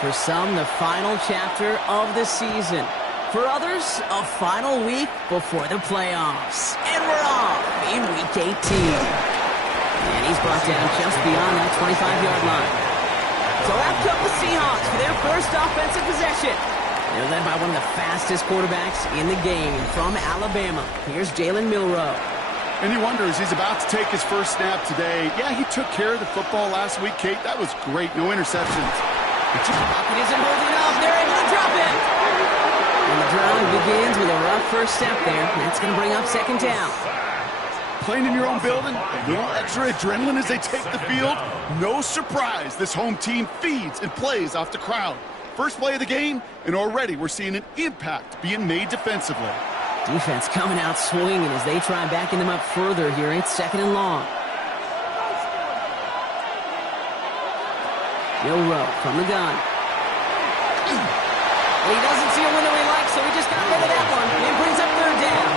For some, the final chapter of the season. For others, a final week before the playoffs. And we're off in Week 18. And he's brought down just beyond that 25-yard line. So out come the Seahawks for their first offensive possession. They're led by one of the fastest quarterbacks in the game from Alabama. Here's Jalen Milroe. And he wonders, he's about to take his first snap today. Yeah, he took care of the football last week, Kate. That was great. No interceptions. Pocket isn't holding up. They're able to drop it. And the drive begins with a rough first step there. That's going to bring up second down. Playing in your own building, a little extra adrenaline as they take the field. No surprise, this home team feeds and plays off the crowd. First play of the game, and already we're seeing an impact being made defensively. Defense coming out swinging as they try backing them up further here. It's second and long. Milroe from the gun. Well, he doesn't see a window he likes, so he just got rid of that one. It brings up third down.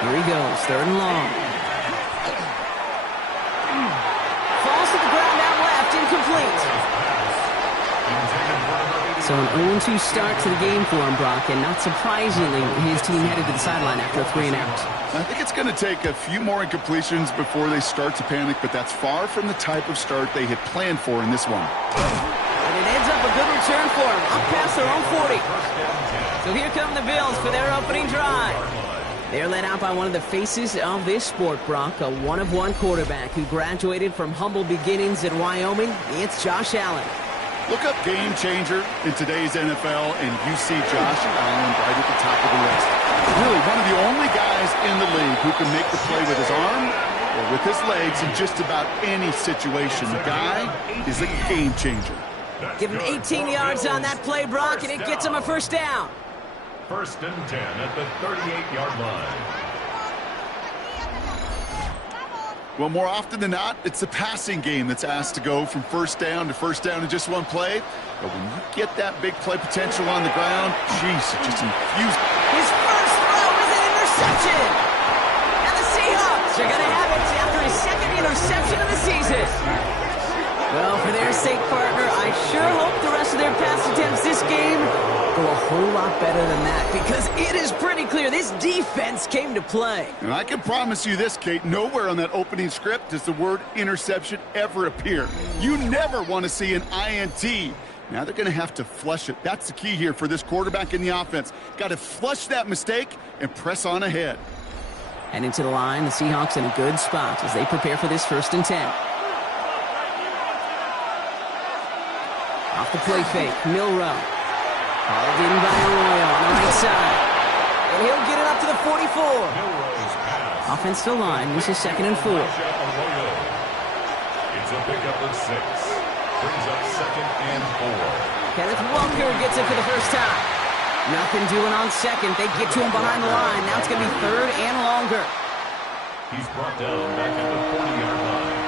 Here he goes, third and long. Falls to the ground out left, incomplete. So an 0-2 start to the game for him, Brock, and not surprisingly, his team headed to the sideline after a 3-and-out. I think it's going to take a few more incompletions before they start to panic, but that's far from the type of start they had planned for in this one. And it ends up a good return for them, up past their own 40. So here come the Bills for their opening drive. They're led out by one of the faces of this sport, Brock, a one-of-one quarterback who graduated from humble beginnings in Wyoming. It's Josh Allen. Look up game changer in today's NFL, and you see Josh Allen right at the top of the list. Really, one of the only guys in the league who can make the play with his arm or with his legs in just about any situation. The guy is a game changer. Give him 18 yards on that play, Brock, and it gets him a first down. First and 10 at the 38-yard line. Well, more often than not, it's the passing game that's asked to go from first down in just one play. But when you get that big play potential on the ground, jeez, it just infuses. His first throw is an interception. And the Seahawks are going to have it after his second interception of the season. Well, for their sake, partner, I sure hope the rest of their pass attempts this game go a whole lot better than that, because it is pretty clear this defense came to play. And I can promise you this, Kate, nowhere on that opening script does the word interception ever appear. You never want to see an INT. Now they're going to have to flush it. That's the key here for this quarterback in the offense. Got to flush that mistake and press on ahead. And into the line, the Seahawks in a good spot as they prepare for this first and 10. Off the play fake, Milroe. Hauled in by Arroyo on the right side. And he'll get it up to the 44. Offensive line, this is second and 4. It's a pickup of 6. Brings up second and 4. Kenneth Walker gets it for the first time. Nothing doing on second. They get to him behind the line. Now it's going to be third and longer. He's brought down back at the 40-yard line.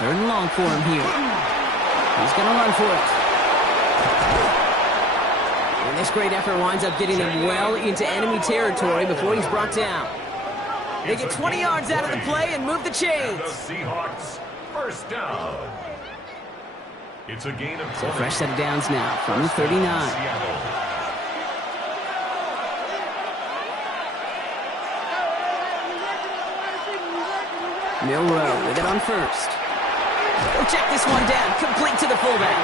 Third and long for him here. He's going to run for it. And this great effort winds up getting him well into enemy territory before he's brought down. They get 20 yards out of the play and move the chains. The Seahawks, first down. It's a gain of 20. So fresh set of downs now from the 39. Milroe with it on first. Oh, check this one down, complete to the fullback.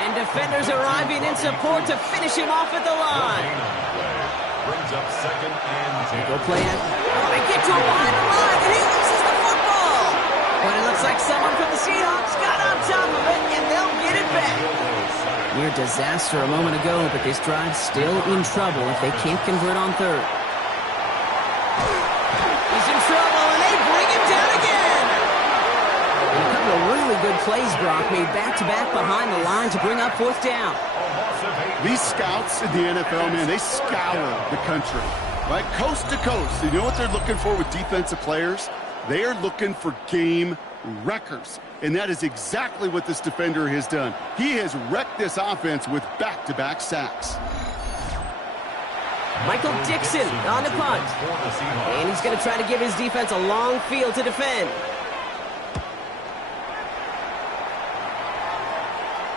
And defenders arriving in support to finish him off at the line. Brings up second and 10. Go play it. Oh, they get to him behind the line, and he loses the football. But it looks like someone from the Seahawks got on top of it, and they'll get it back. Near disaster a moment ago, but this drive's still in trouble if they can't convert on third. He's in trouble, and they bring him down again. And a couple of really good plays, Brock, made back-to-back behind the line to bring up fourth down. These scouts in the NFL, man, they scour the country, right? Coast to coast. You know what they're looking for with defensive players? They are looking for game wreckers. And that is exactly what this defender has done. He has wrecked this offense with back-to-back sacks. Michael Dixon on the punt. And he's going to try to give his defense a long field to defend.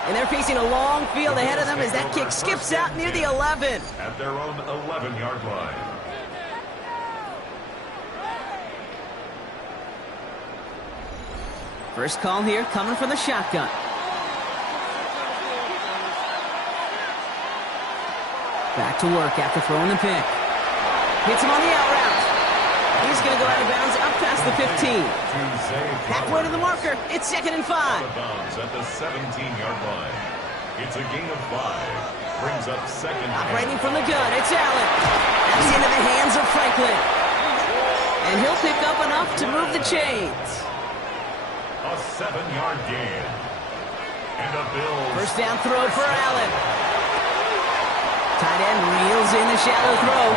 And they're facing a long field ahead of them as that kick skips out near the 11. At their own 11-yard line. First call here coming from the shotgun. Back to work after throwing the pick. Hits him on the out route. He's going to go out of bounds up past the 15. Halfway to the marker. It's 2nd and 5. Out of bounds at the 17-yard line. It's a gain of 5. Brings up 2nd. Operating from the gun. It's Allen. That's into the hands of Franklin. And he'll pick up enough to move the chains. A 7-yard gain. And a Bills. First down throw for Allen. Tight end reels in the shallow throw.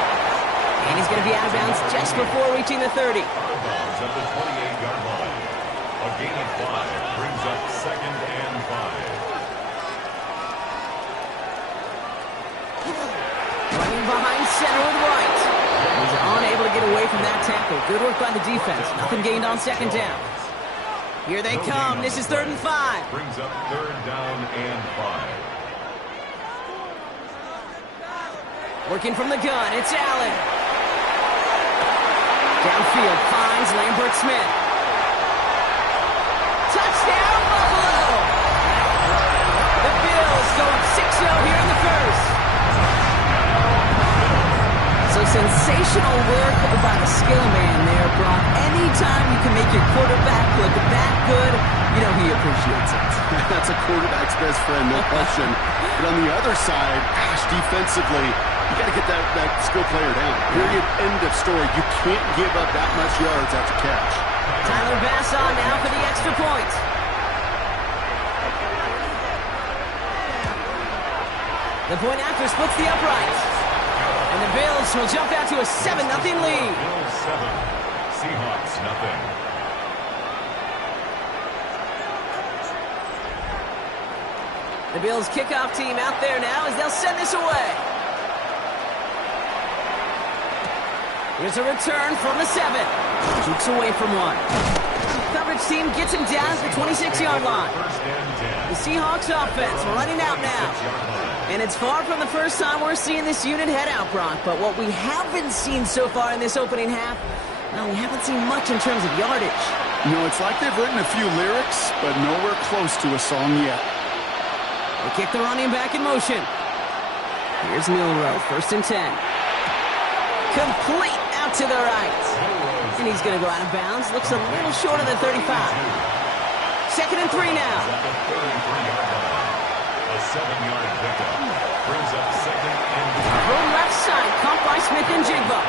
And he's going to be out of bounds just before reaching the 30. Out of bounds at the 28-yard line. A gain of 5 brings up 2nd and 5. Running behind center with White. He's unable to get away from that tackle. Good work by the defense. Nothing gained on 2nd down. Here they come. This is 3rd and 5. Brings up 3rd down and 5. Working from the gun, it's Allen. Downfield finds Lambert Smith. Touchdown, Buffalo! The Bills go up 6-0 here in the first. So sensational work by the skill man there, Brock. Anytime you can make your quarterback look that good, you know he appreciates it. That's a quarterback's best friend, no question. But on the other side, gosh, defensively, you got to get that skill player down. Period. End of story. You can't give up that much yards after catch. Tyler Bass on now for the extra point. The point after splits the uprights. And the Bills will jump out to a 7-0 lead. Bills 7, Seahawks nothing. The Bills kickoff team out there now as they'll send this away. Here's a return from the 7. Jukes away from one. Coverage team gets him down at the 26-yard line. The Seahawks offense running out now. And it's far from the first time we're seeing this unit head out, Brock. But what we haven't seen so far in this opening half, well, we haven't seen much in terms of yardage. You know, it's like they've written a few lyrics, but nowhere close to a song yet. They kick the running back in motion. Here's Milroe, 1st and 10. Complete out to the right. And he's going to go out of bounds. Looks a little short of the 35. 2nd and 3 now. A 7-yard pickup brings up 2nd and 3. From left side, caught by Smith and Jigba.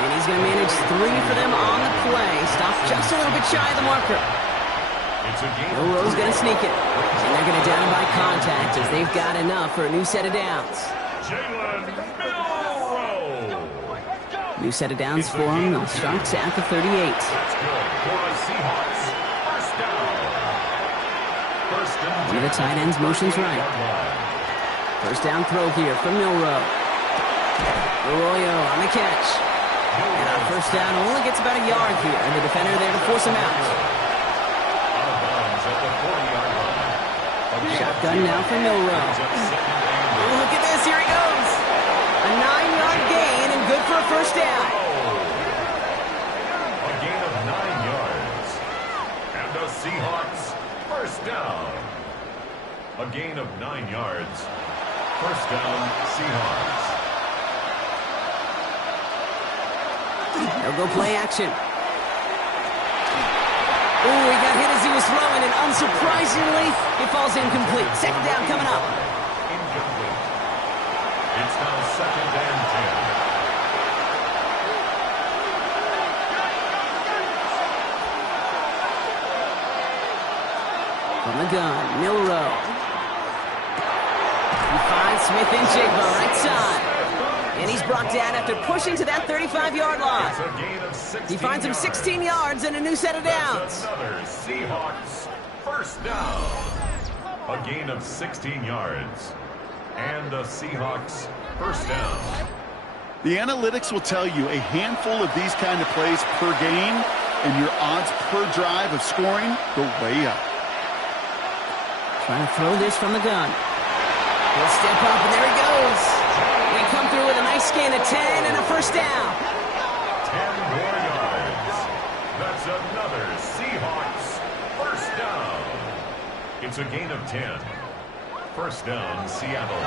And he's going to manage 3 for them on the play. Stopped just a little bit shy of the marker. Milroe's going to sneak it. And they're going to down by contact as they've got enough for a new set of downs. New set of downs for him. They'll start at the 38. That's good for the Seahawks. First down. First and 10. One of the tight ends motions right. First down throw here from Milroe. Arroyo on the catch. And our first down only gets about a yard here. And the defender there to force him out. Out of bounds at the 40-yard line. Shotgun now for Milroe. Oh, look at this. Here he goes. A 9-yard gain and good for a first down. A gain of 9 yards. And the Seahawks first down. A gain of 9 yards. First down, Seahawks. They'll go play action. Oh, he got hit as he was throwing, and unsurprisingly, he falls incomplete. 2nd down coming up. Incomplete. It's now 2nd and 10. From the gun, Milroe. He finds Smith and Jigba right side. And he's brought down after pushing to that 35-yard line. It's a gain of 16 He finds him 16 yards and a new set of downs. Another Seahawks first down. A gain of 16 yards. And the Seahawks first down. The analytics will tell you a handful of these kind of plays per game, and your odds per drive of scoring go way up. Trying to throw this from the gun. He'll step up, and there he goes. We come through with a nice gain of 10 and a first down. 10 more yards. That's another Seahawks first down. It's a gain of 10. First down, Seattle.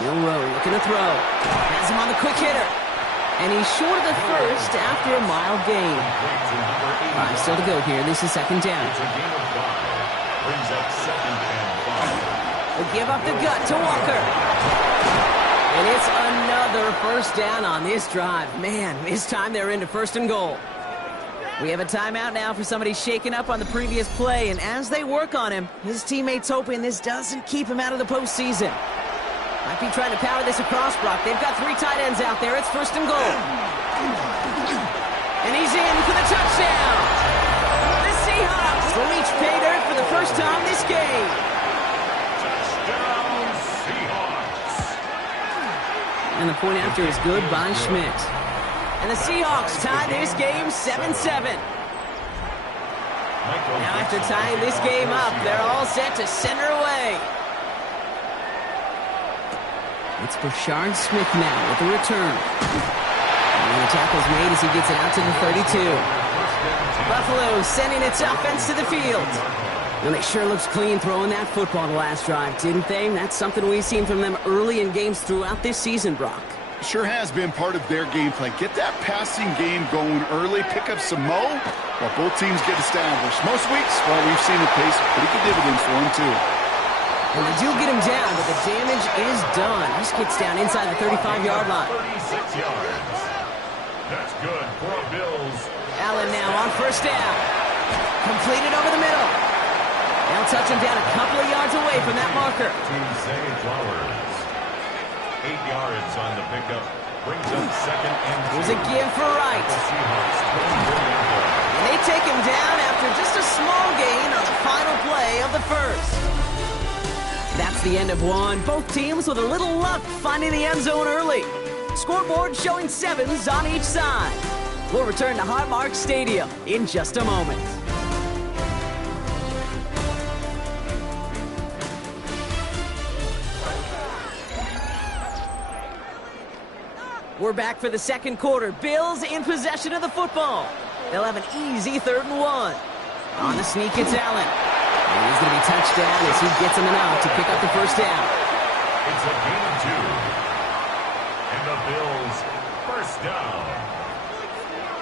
Milroe looking to throw. Has him on the quick hitter. And he's short of the first after a mild gain. 5 still to go here. This is second down. It's a gain of 5. Brings up second and 5. They give up the gut to Walker. And it's another first down on this drive. Man, this time they're into first and goal. We have a timeout now for somebody shaken up on the previous play. And as they work on him, his teammates hoping this doesn't keep him out of the postseason. Might be trying to power this across, Brock. They've got 3 tight ends out there. It's first and goal. And he's in for the touchdown. The Seahawks will reach pay dirt for the first time this game. Touchdown, Seahawks. And the point after is good by Schmidt. And the Seahawks tie this game 7-7. Now after tying this game up, they're all set to center away. It's Brashard Smith now with the return. And the tackle's made as he gets it out to the 32. Buffalo sending its offense to the field. And they sure looks clean throwing that football the last drive, didn't they? And that's something we've seen from them early in games throughout this season, Brock. Sure has been part of their game plan. Get that passing game going early, pick up some mo while both teams get established. Most weeks, well, we've seen it pays pretty good dividends for them, too. And they do get him down, but the damage is done. This gets down inside the 35-yard line. 36 yards. That's good for the Bills. Allen now on first down. Completed over the middle. They'll touch him down a couple of yards away from that marker. To Zay Flowers. 8 yards on the pickup. Brings up second and 2. Here's a give for Wright. And they take him down after just a small gain on the final play of the first. That's the end of one. Both teams with a little luck finding the end zone early. Scoreboard showing 7s on each side. We'll return to Highmark Stadium in just a moment. We're back for the second quarter. Bills in possession of the football. They'll have an easy 3rd and 1. On the sneak, it's Allen. And he's going to be touched down as he gets him enough to pick up the first down. It's a gain of 2. And the Bills first down.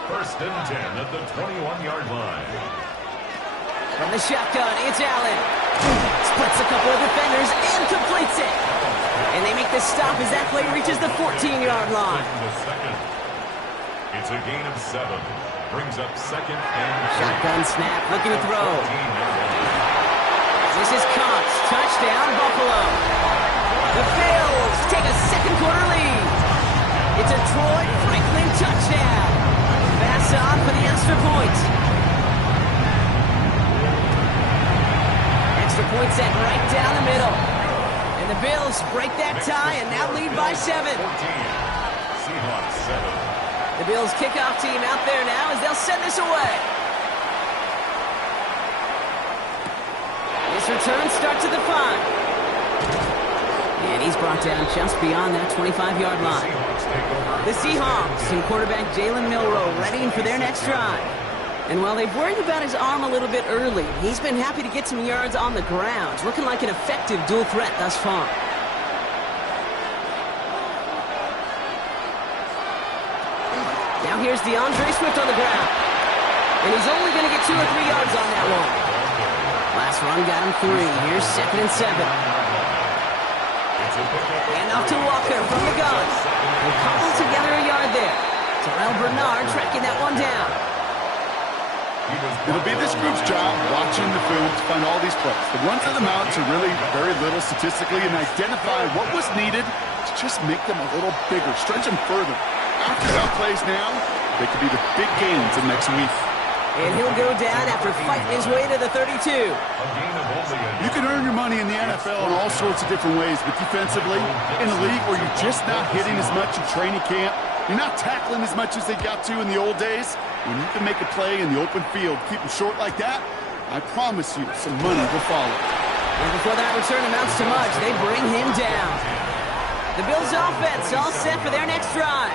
First and 10 at the 21-yard line. From the shotgun, it's Allen. Splits a couple of defenders and completes it. And they make the stop as that play reaches the 14-yard line. It's a gain of 7. Brings up second and 3. Shotgun snap, looking to throw. This is Cox. Touchdown, Buffalo. The Bills take a second quarter lead. It's a Troy Franklin touchdown. Pass on for the extra point. Extra point set right down the middle. And the Bills break that tie and now lead by 7. 14. Seahawks 7. The Bills kickoff team out there now as they'll send this away. This return starts at the 5. And he's brought down just beyond that 25-yard line. The Seahawks and quarterback Jalen Milroe readying for their next drive. And while they've worried about his arm a little bit early, he's been happy to get some yards on the ground. It's looking like an effective dual threat thus far. Now here's DeAndre Swift on the ground. And he's only going to get 2 or 3 yards on that one. Last run got him 3. Here's 2nd and 7. And off to Walker from the gun. They cobble together a yard there. Terrell Bernard tracking that one down. It'll be this group's job watching the film to find all these plays. The run to them out to really very little statistically and identify what was needed to just make them a little bigger, stretch them further. After that plays now, they could be the big gains in next week. And he'll go down after fighting his way to the 32. You can earn your money in the NFL in all sorts of different ways, but defensively, in a league where you're just not hitting as much in training camp, you're not tackling as much as they got to in the old days, when you can make a play in the open field, keep them short like that, I promise you some money will follow. And before that return amounts to much, they bring him down. The Bills' offense all set for their next drive.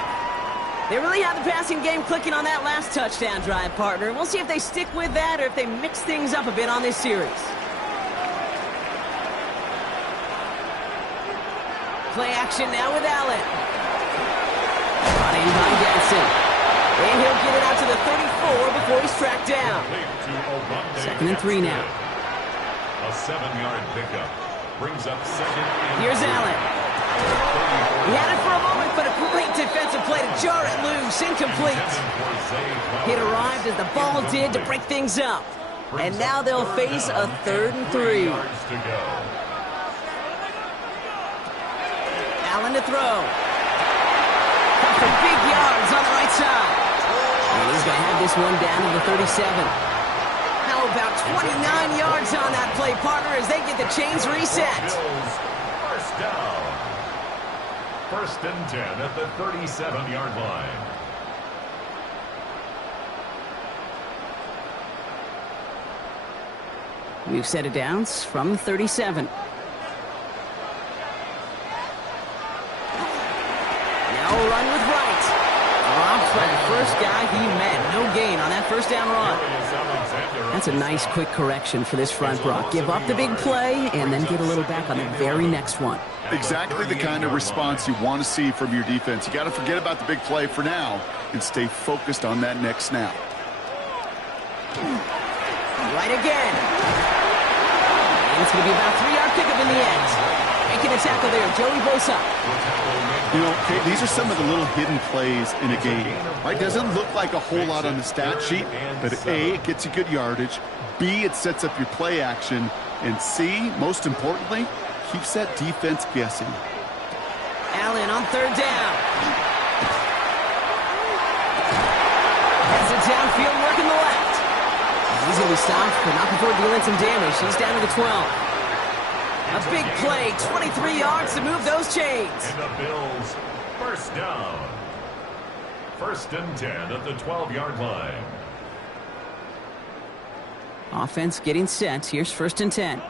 They really have the passing game clicking on that last touchdown drive, partner. We'll see if they stick with that or if they mix things up a bit on this series. Play action now with Allen. Brought in by Gadsden. And he'll get it out to the 34 before he's tracked down. 2nd and 3 now. A 7-yard pickup brings up 2nd. Here's Allen. He had it for a moment, but a great defensive play to jar it loose. Incomplete. It arrived as the ball did to break things up. And now they'll face a 3rd and 3. Allen to throw. For big yards on the right side. And he's going to have this one down to the 37. How about 29 yards on that play, partner, as they get the chains reset. First down. 1st and 10 at the 37-yard line. We've set it down from 37. Now run with Wright. Dropped by the first guy he met. No gain on that first down run. That's a nice quick correction for this front, Brock. Give up the big play and then get a little back on the very next one. Exactly the kind of response you want to see from your defense. You got to forget about the big play for now and stay focused on that next snap. Right again. And it's going to be about a 3-yard pickup in the end. Making a tackle there, Joey Bosa. You know, Kate, these are some of the little hidden plays in a game. Right? Doesn't look like a whole lot on the stat sheet, but A, it gets you good yardage. B, it sets up your play action. And C, most importantly, keeps that defense guessing. Allen on 3rd down. Has it downfield, working the left. He's going to be stopped, but not before dealing some damage. He's down to the 12. A big play, 23 yards to move those chains. And the Bills, first down. 1st and 10 at the 12-yard line. Offense getting set. Here's 1st and 10.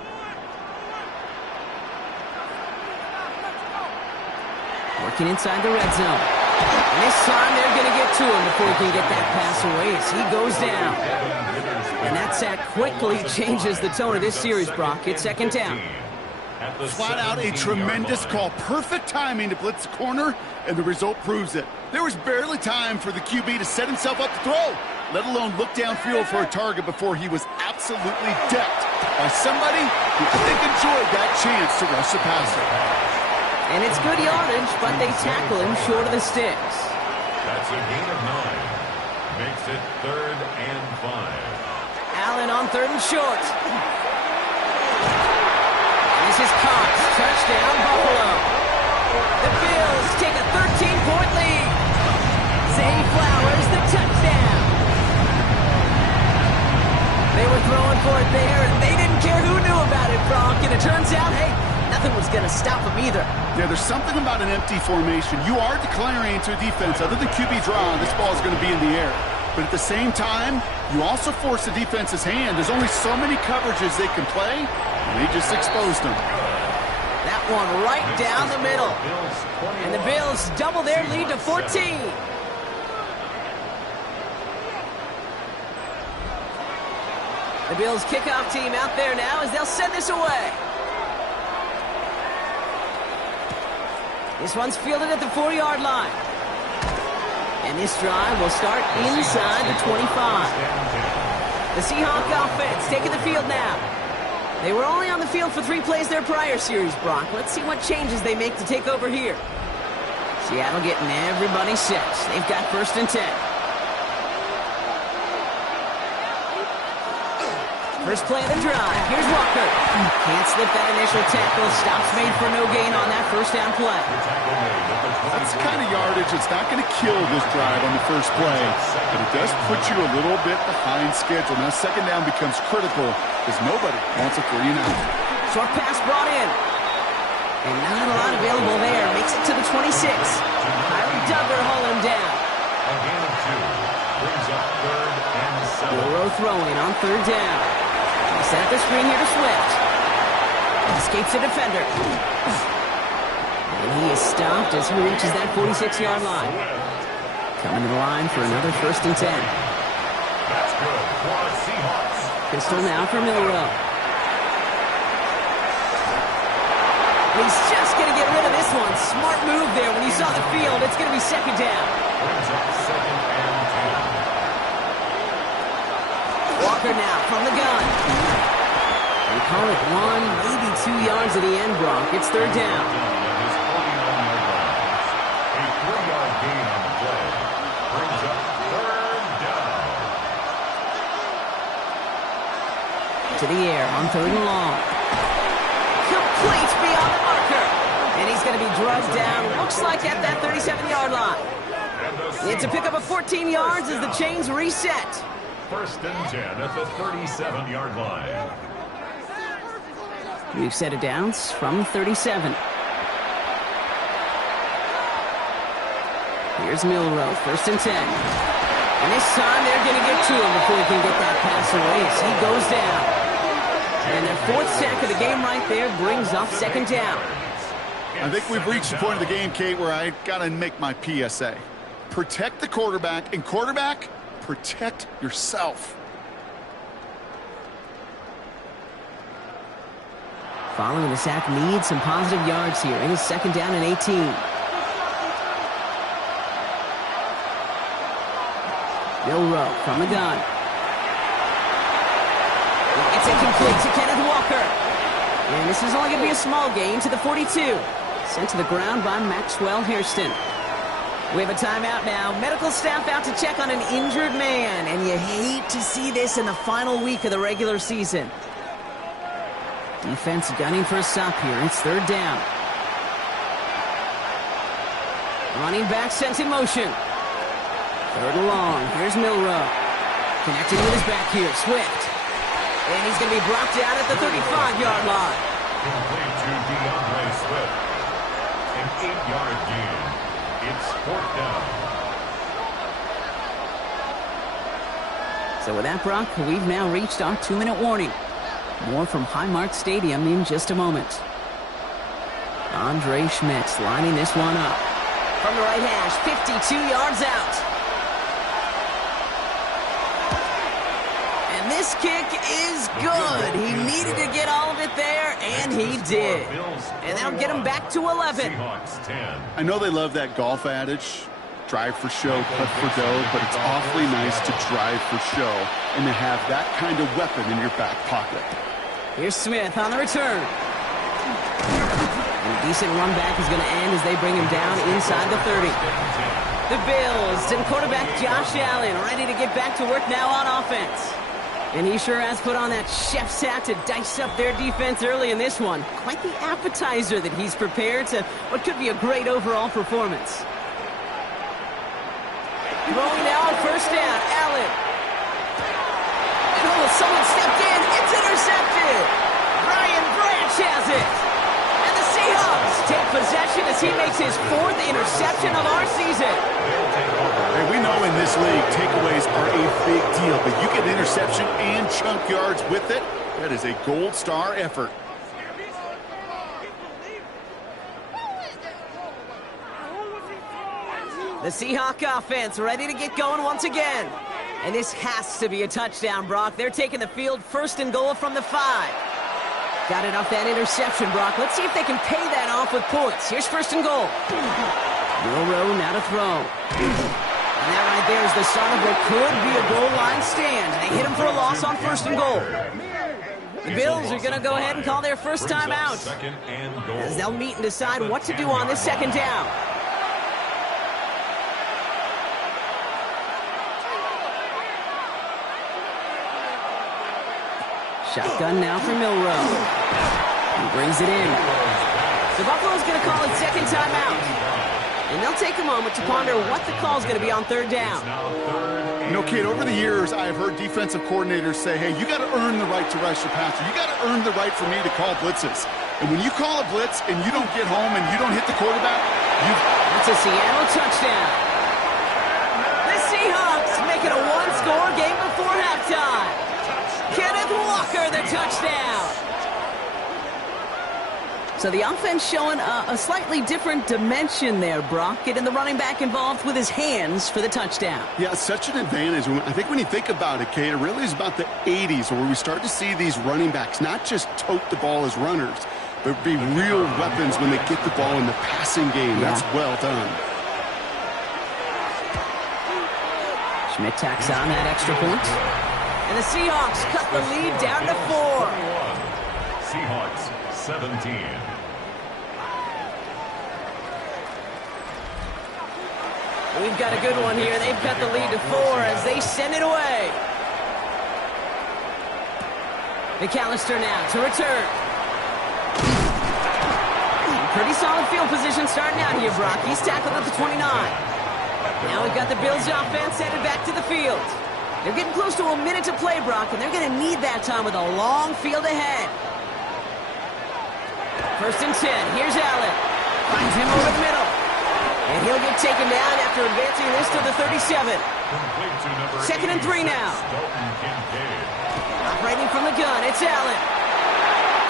Working inside the red zone. And this time they're going to get to him before he can get that pass away as he goes down. And that sack quickly changes the tone of this series, Brock. It's 2nd down. Flat out a tremendous call. Perfect timing to blitz the corner, and the result proves it. There was barely time for the QB to set himself up to throw, let alone look downfield for a target before he was absolutely decked by somebody who I think enjoyed that chance to rush the passer. And it's good yardage, but they tackle him short of the sticks. That's a gain of 9. Makes it 3rd and 5. Allen on 3rd and short. This is Cox. Touchdown, Buffalo. The Bills take a 13-point lead. Zay Flowers, the touchdown. They were throwing for it there, and they didn't care who knew about it, Brock. And it turns out, hey, nothing was going to stop them either. Yeah, there's something about an empty formation. You are declaring to a defense, other than QB draw, this ball is going to be in the air. But at the same time, you also force the defense's hand. There's only so many coverages they can play, and they just exposed them. That one right down the middle. And the Bills double their lead to 14. The Bills kickoff team out there now as they'll send this away. This one's fielded at the 4-yard line. And this drive will start inside the 25. The Seahawks offense taking the field now. They were only on the field for 3 plays their prior series, Brock. Let's see what changes they make to take over here. Seattle getting everybody set. They've got 1st and 10. First play of the drive. Here's Walker. Can't slip that initial tackle. Stops made for no gain on that first down play. That's the kind of yardage that's not going to kill this drive on the first play, but it does put you a little bit behind schedule. Now, second down becomes critical because nobody wants a 3 and out. Short pass brought in. And not a lot available there. Makes it to the 26. Kyrie Duggar hauling him down. A gain of 2. Brings up 3rd and 7. Milroe throwing on 3rd down. Set up the screen here to Swift. Escapes the defender. And he is stopped as he reaches that 46-yard line. Coming to the line for another 1st and 10. That's good for the Seahawks. Pistol now for Milroe. He's just going to get rid of this one. Smart move there when he saw the field. It's going to be 2nd down. Brings up 2nd and 10. Walker now from the gun. We call it 1, maybe 2 yards at the end, Brock. It's 3rd down. At his 49-yard line. A 3-yard gain on the play. Brings up 3rd down. To the air on 3rd and long. Complete beyond the marker. And he's going to be drugged down, looks like at that 37-yard line. It's a pickup of 14 yards as the chains reset. 1st and 10 at the 37-yard line. We've set it down from 37. Here's Milroe, 1st and 10. And this time they're going to get to him before he can get that pass away as he goes down. And their 4th sack of the game right there brings up 2nd down. I think we've reached the point of the game, Kate, where I got to make my PSA. Protect the quarterback, and quarterback, protect yourself. Following the sack needs some positive yards here. It is 2nd down and 18. Milroe from the gun. It's incomplete to Kenneth Walker. And this is only going to be a small gain to the 42. Sent to the ground by Maxwell Hairston. We have a timeout now. Medical staff out to check on an injured man. And you hate to see this in the final week of the regular season. Defense gunning for a stop here. It's 3rd down. Running back sent in motion. 3rd and long. Here's Milroe. Connecting with his back here. Swift. And he's going to be brought down at the 35-yard line. Complete to DeAndre Swift. An 8-yard gain. It's 4th down. So with that, Brock, we've now reached our 2-minute warning. More from Highmark Stadium in just a moment. Andre Schmitz lining this one up. From the right hash, 52 yards out. And this kick is good. He needed to get all of it there, and he did. And that'll get him back to 11. Seahawks 10. I know they love that golf adage, drive for show, putt for dough, but it's awfully nice to drive for show and to have that kind of weapon in your back pocket. Here's Smith on the return. And a decent run back is going to end as they bring him down inside the 30. The Bills and quarterback Josh Allen ready to get back to work now on offense. And he sure has put on that chef's hat to dice up their defense early in this one. Quite the appetizer that he's prepared to what could be a great overall performance. Throwing now on 1st down, Allen. Oh, someone stepped in. It's intercepted. Brian Branch has it. And the Seahawks take possession as he makes his 4th interception of our season. Hey, we know in this league, takeaways are a big deal, but you get interception and chunk yards with it. That is a gold star effort. The Seahawk offense ready to get going once again. And this has to be a touchdown, Brock. They're taking the field 1st and goal from the 5. Got it off that interception, Brock. Let's see if they can pay that off with points. Here's 1st and goal. Milroe now to throw. And that right there is the start of what could be a goal line stand. They hit him for a loss on 1st and goal. The Bills are going to go ahead and call their first time out, as they'll meet and decide what to do on this 2nd down. Shotgun now for Milroe. He brings it in. So Buffalo's going to call it 2nd timeout. And they'll take a moment to ponder what the call is going to be on third down. You know, Kate, over the years, I have heard defensive coordinators say, hey, you got to earn the right to rush your passer. You got to earn the right for me to call blitzes. And when you call a blitz and you don't get home and you don't hit the quarterback, It's a Seattle touchdown. The Seahawks make it a one-score game before halftime. Kenneth Walker, the touchdown. So the offense showing a slightly different dimension there, Brock. Getting the running back involved with his hands for the touchdown. Yeah, such an advantage. I think when you think about it, Kate, it really is about the 80s where we start to see these running backs not just tote the ball as runners, but be real weapons when they get the ball in the passing game. Yeah. That's well done. Schmidt tacks on that extra point. And the Seahawks cut the lead down to 4. Seahawks 17. We've got a good one here. They've cut the lead to 4 as they send it away. McAllister now to return. Pretty solid field position starting out here, Brock. He's tackled at the 29. Now we've got the Bills offense headed back to the field. They're getting close to a minute to play, Brock, and they're going to need that time with a long field ahead. 1st and 10. Here's Allen. Finds him over the middle. And he'll get taken down after advancing this to the 37. 2nd and 3 now. Operating from the gun, it's Allen.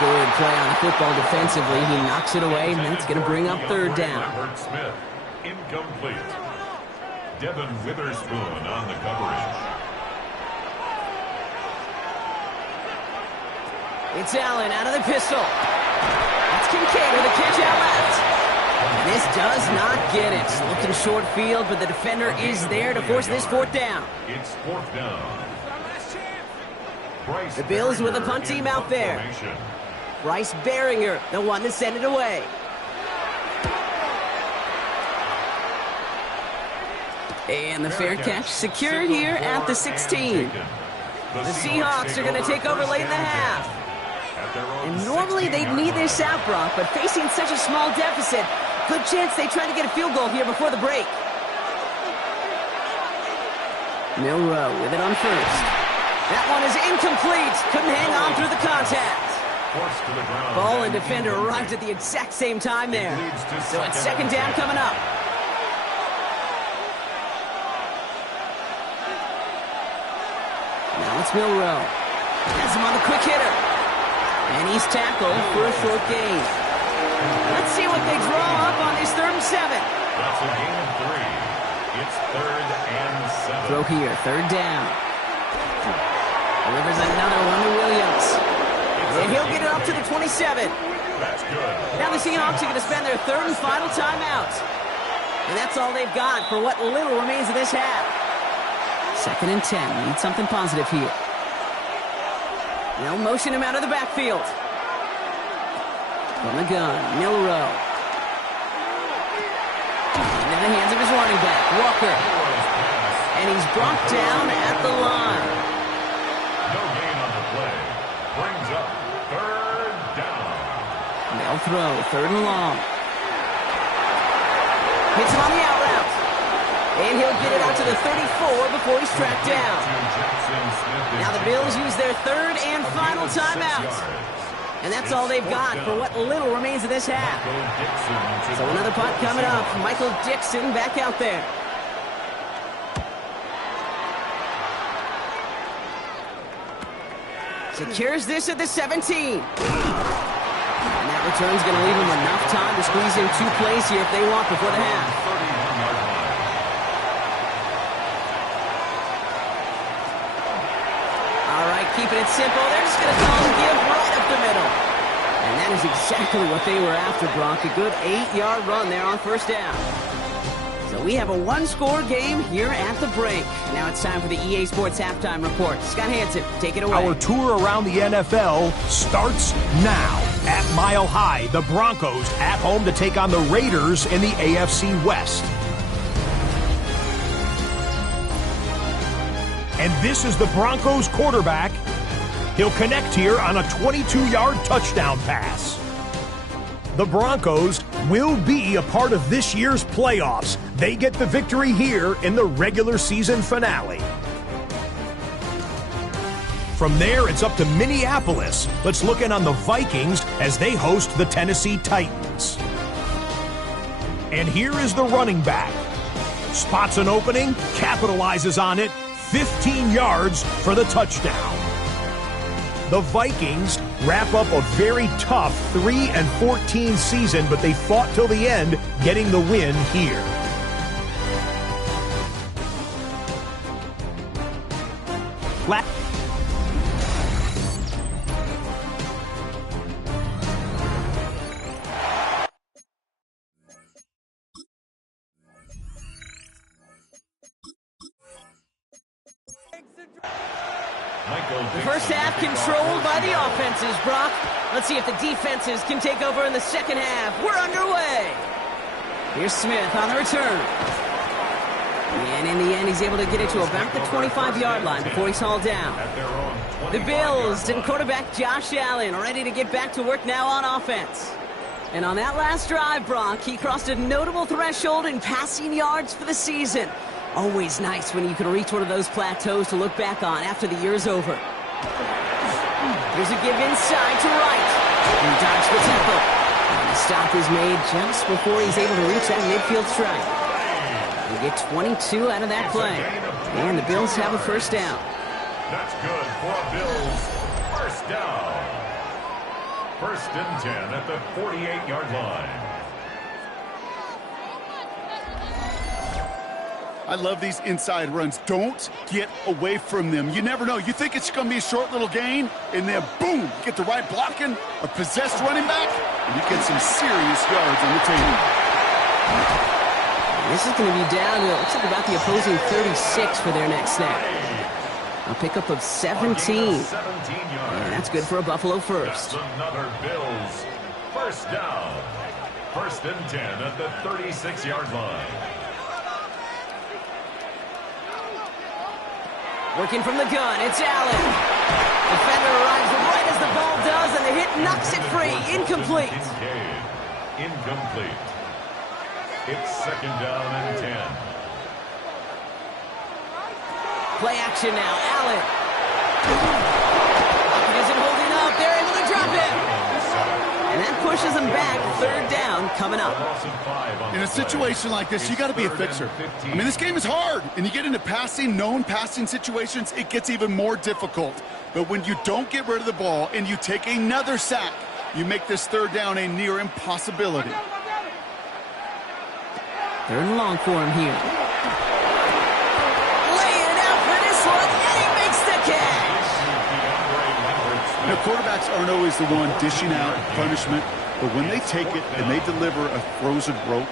Good play on the football defensively. He knocks it away, and that's going to bring up 3rd down. Smith, incomplete. Devin Witherspoon on the coverage. It's Allen out of the pistol. That's Kincaid with a catch out left. And this does not get it. Looking short field, but the defender is there to force this 4th down. It's 4th down. The Bills with a punt team out there. Bryce Baringer, the one to send it away. And the fair catch secured here at the 16. The Seahawks are going to take over late in the half. And normally they'd need this out, Brock, but facing such a small deficit, good chance they try to get a field goal here before the break. Milroe with it on 1st. That one is incomplete. Couldn't hang on through the contact. Ball and defender arrived at the exact same time there. So it's 2nd down coming up. Now it's Milroe. Has him on the quick hitter. And he's tackled for a short gain. Let's see what they draw up on this 3rd and 7. That's a gain of 3. It's 3rd and 7. Throw here, 3rd down. Delivers another one to Williams. And he'll get it up to the 27. That's good. Now the Seahawks are going to spend their 3rd and final timeout. And that's all they've got for what little remains of this half. 2nd and 10. Need something positive here. They'll motion him out of the backfield. From the gun, Milroe. Into the hands of his running back, Walker. And he's brought down at the line. No gain on the play. Brings up 3rd down. They'll throw 3rd and long. Hits him on the out route. And he'll get it out to the 34 before he's tracked down. Now the Bills use their 3rd and final timeout. And that's all they've got for what little remains of this half. So another punt coming up. Michael Dixon back out there. Secures this at the 17. And that return's going to leave him enough time to squeeze in 2 plays here if they want before the half. All right, keeping it simple. They're just going to call and give right up the middle. And that is exactly what they were after, Brock. A good 8-yard run there on 1st down. So we have a 1-score game here at the break. Now it's time for the EA Sports Halftime Report. Scott Hansen, take it away. Our tour around the NFL starts now. At Mile High, the Broncos at home to take on the Raiders in the AFC West. And this is the Broncos quarterback. He'll connect here on a 22-yard touchdown pass. the Broncos will be a part of this year's playoffs. They get the victory here in the regular season finale. From there, it's up to Minneapolis. Let's look in on the Vikings as they host the Tennessee Titans. And here is the running back. Spots an opening, capitalizes on it, 15 yards for the touchdown. The Vikings wrap up a very tough 3-14 season, but they fought till the end, getting the win here. The first half controlled by the offenses, Brock. Let's see if the defenses can take over in the second half. We're underway. Here's Smith on the return. And in the end, he's able to get it to about the 25-yard line before he's hauled down. The Bills and quarterback Josh Allen ready to get back to work now on offense. And on that last drive, Brock, he crossed a notable threshold in passing yards for the season. Always nice when you can reach one of those plateaus to look back on after the year's over. Here's a give inside to right. And dodge the tackle. And the stop is made just before he's able to reach that midfield strike. They get 22 out of that play. And the Bills have a first down. That's good for Bills. First down. First and 10 at the 48-yard line. I love these inside runs. Don't get away from them. You never know. You think it's going to be a short little gain, and then boom, get the right blocking, a possessed running back, and you get some serious yards on the table. This is going to be down to, looks like about the opposing 36 for their next snap. A pickup of 17. And that's good for a Buffalo first. That's another Bills first down. First and 10 at the 36-yard line. Working from the gun, it's Allen. Defender arrives right as the ball does, and the hit knocks it free. Incomplete. Incomplete. It's second down and 10. Play action now, Allen. He isn't holding up. They're able to drop him. And that pushes him back. Third down coming up. In a situation like this, you got to be a fixer. I mean, this game is hard, and you get into known passing situations, it gets even more difficult. But when you don't get rid of the ball and you take another sack, you make this third down a near impossibility. Third and long for him here. Laying it out for this one, and he makes the catch. You know, quarterbacks aren't always the one dishing out punishment, but when they take it and they deliver a frozen rope,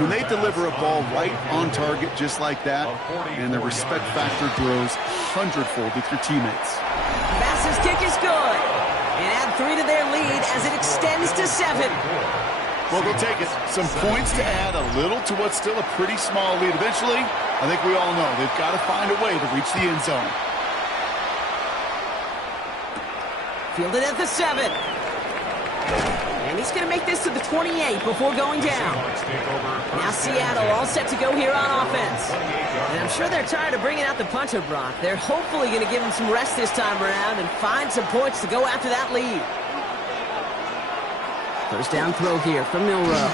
when they deliver a ball right on target just like that, and the respect factor grows hundredfold with your teammates. Bass's kick is good. And add 3 to their lead as it extends to 7. Well, they'll take it. Some points to add a little to what's still a pretty small lead. Eventually, I think we all know they've got to find a way to reach the end zone. Fielded at the 7. And he's going to make this to the 28 before going down. Now Seattle all set to go here on offense. And I'm sure they're tired of bringing out the punter, Brock. They're hopefully going to give him some rest this time around and find some points to go after that lead. First down throw here from Milroe.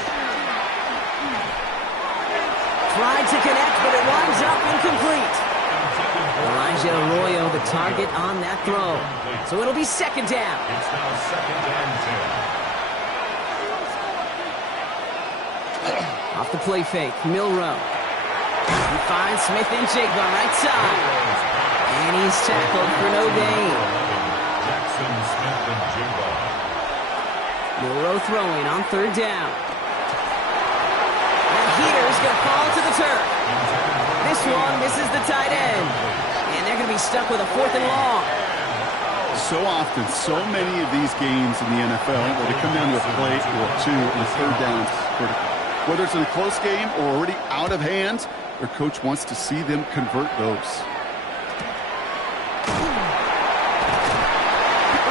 Tried to connect, but it winds up incomplete. Elijah Arroyo, the target on that throw. So it'll be second down. It's now second and 10. Off the play fake, Milroe. He finds Smith and Jigba right side. And he's tackled for no gain. Jackson, Smith, and Jigba. Milroe throwing on third down. And here's going to fall to the turf. This one misses the tight end. And they're going to be stuck with a fourth and long. So often, so many of these games in the NFL, where they come down to a play or two, and the third down is critical. Whether it's in a close game or already out of hand, their coach wants to see them convert those.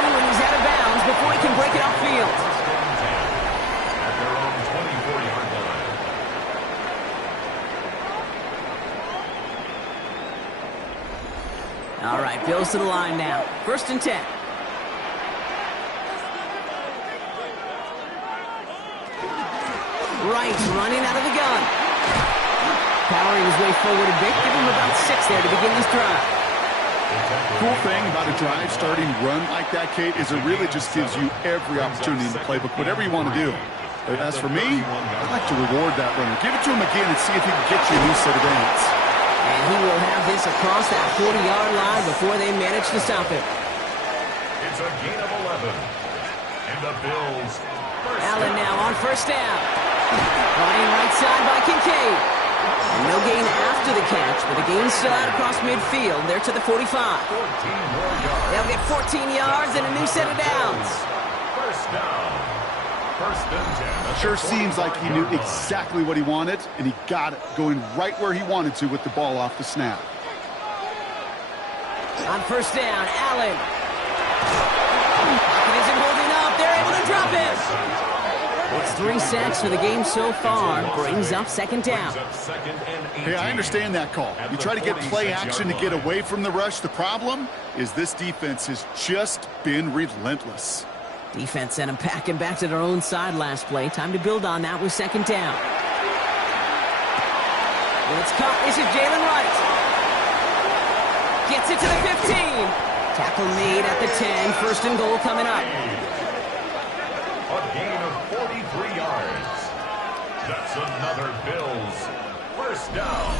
And he's out of bounds before he can break it upfield. All right, Bills to the line now. 1st and 10. Wright running out of the gun. Powering his way forward a bit. Give him about 6 there to begin this drive. Cool thing about a drive starting run like that, Kate, is it really just gives you every opportunity in the playbook, whatever you want to do. But as for me, I'd like to reward that runner. Give it to him again and see if he can get you a new set of downs. And he will have this across that 40-yard line before they manage to stop him. It's a gain of 11. And the Bills. Allen now on 1st down. Running right side by Kincaid. And no gain after the catch, but the gain still out across midfield. They're to the 45. 14 more yards. They'll get 14 yards and a new set of downs. 1st down. 1st and 10. Sure seems like he knew exactly what he wanted, and he got it, going right where he wanted to with the ball off the snap. On 1st down, Allen. Pocket isn't holding up. They're able to drop him. It's 3 sacks for the game so far. Brings up 2nd down. Hey, I understand that call. You try to get play action to get away from the rush. The problem is this defense has just been relentless. Defense sent them packing back to their own side last play. Time to build on that with 2nd down. And it's caught. This is Jalen Wright. Gets it to the 15. Tackle made at the 10. 1st and goal coming up. A gain of 43 yards. That's another Bills. 1st down.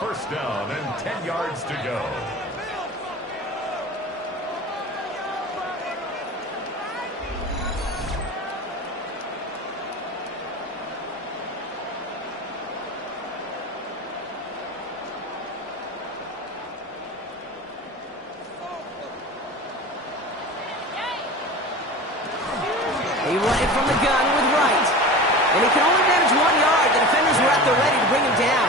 1st down and 10 yards to go. He run it from the gun with Wright. And he can only manage 1 yard. The defenders were at the ready to bring him down.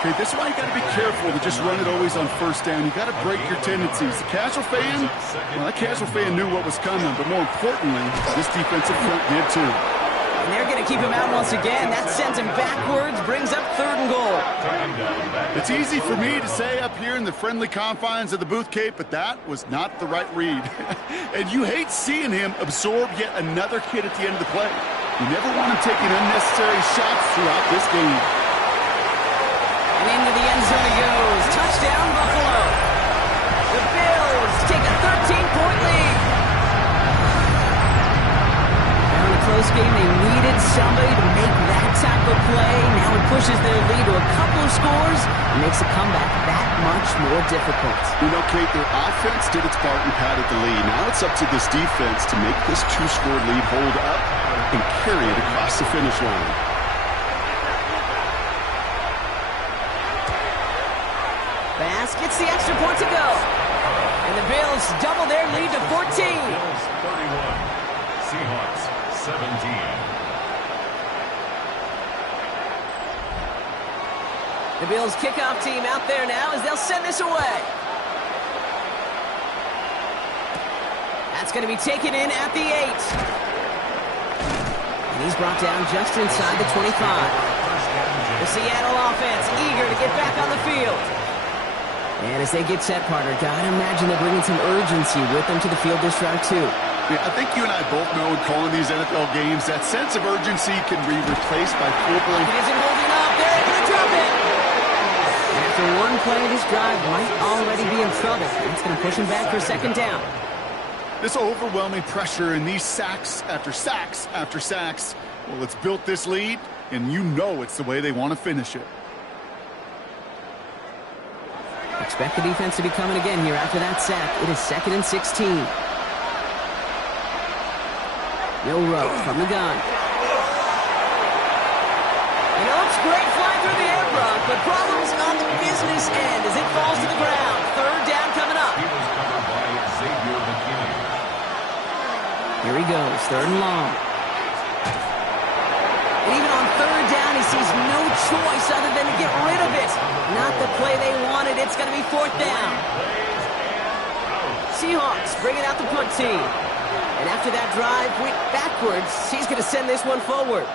Okay, this is why you got to be careful to just run it always on 1st down. You got to break your tendencies. The casual fan, well, that casual fan knew what was coming, but more importantly, this defensive front did too. And they're going to keep him out once again. That sends him backwards, brings up 3rd and goal. It's easy for me to say up here in the friendly confines of the booth, Kate, but that was not the right read. And you hate seeing him absorb yet another hit at the end of the play. You never want him taking unnecessary shots throughout this game. And into the end zone he goes. Touchdown, Buffalo. The Bills take a 13-point lead. Now in a close game, they needed somebody to make that type of play. Now it pushes their lead to a couple of scores and makes a comeback that much more difficult. You know, Kate, their offense did its part and padded the lead. Now it's up to this defense to make this 2-score lead hold up and carry it across the finish line. Bass gets the extra point to go. And the Bills double their lead to 14. Bills 31. Seahawks 17. The Bills kickoff team out there now as they'll send this away. That's going to be taken in at the 8. And he's brought down just inside the 25. The Seattle offense eager to get back on the field. And as they get set, partner, gotta imagine they're bringing some urgency with them to the field this drive, too. Yeah, I think you and I both know in calling these NFL games, that sense of urgency can be replaced by full-blown. It isn't holding up. They're able to drop it. And after one play, this drive might already be in trouble. It's going to push him back for 2nd down. This overwhelming pressure and these sacks after sacks after sacks, well, it's built this lead, and you know it's the way they want to finish it. Expect the defense to be coming again here after that sack. It is 2nd and 16. Milrow from the gun. And it looks great flying through the air, Brock, but problems on the business end as it falls to the ground. 3rd down coming up. He was covered by Xavier McKinney. Here he goes, 3rd and long. And even on 3rd down, he sees no choice other than to get rid of it. Not the play they wanted. It's going to be 4th down. Seahawks bringing out the punt team. And after that drive, backwards, he's going to send this one forward.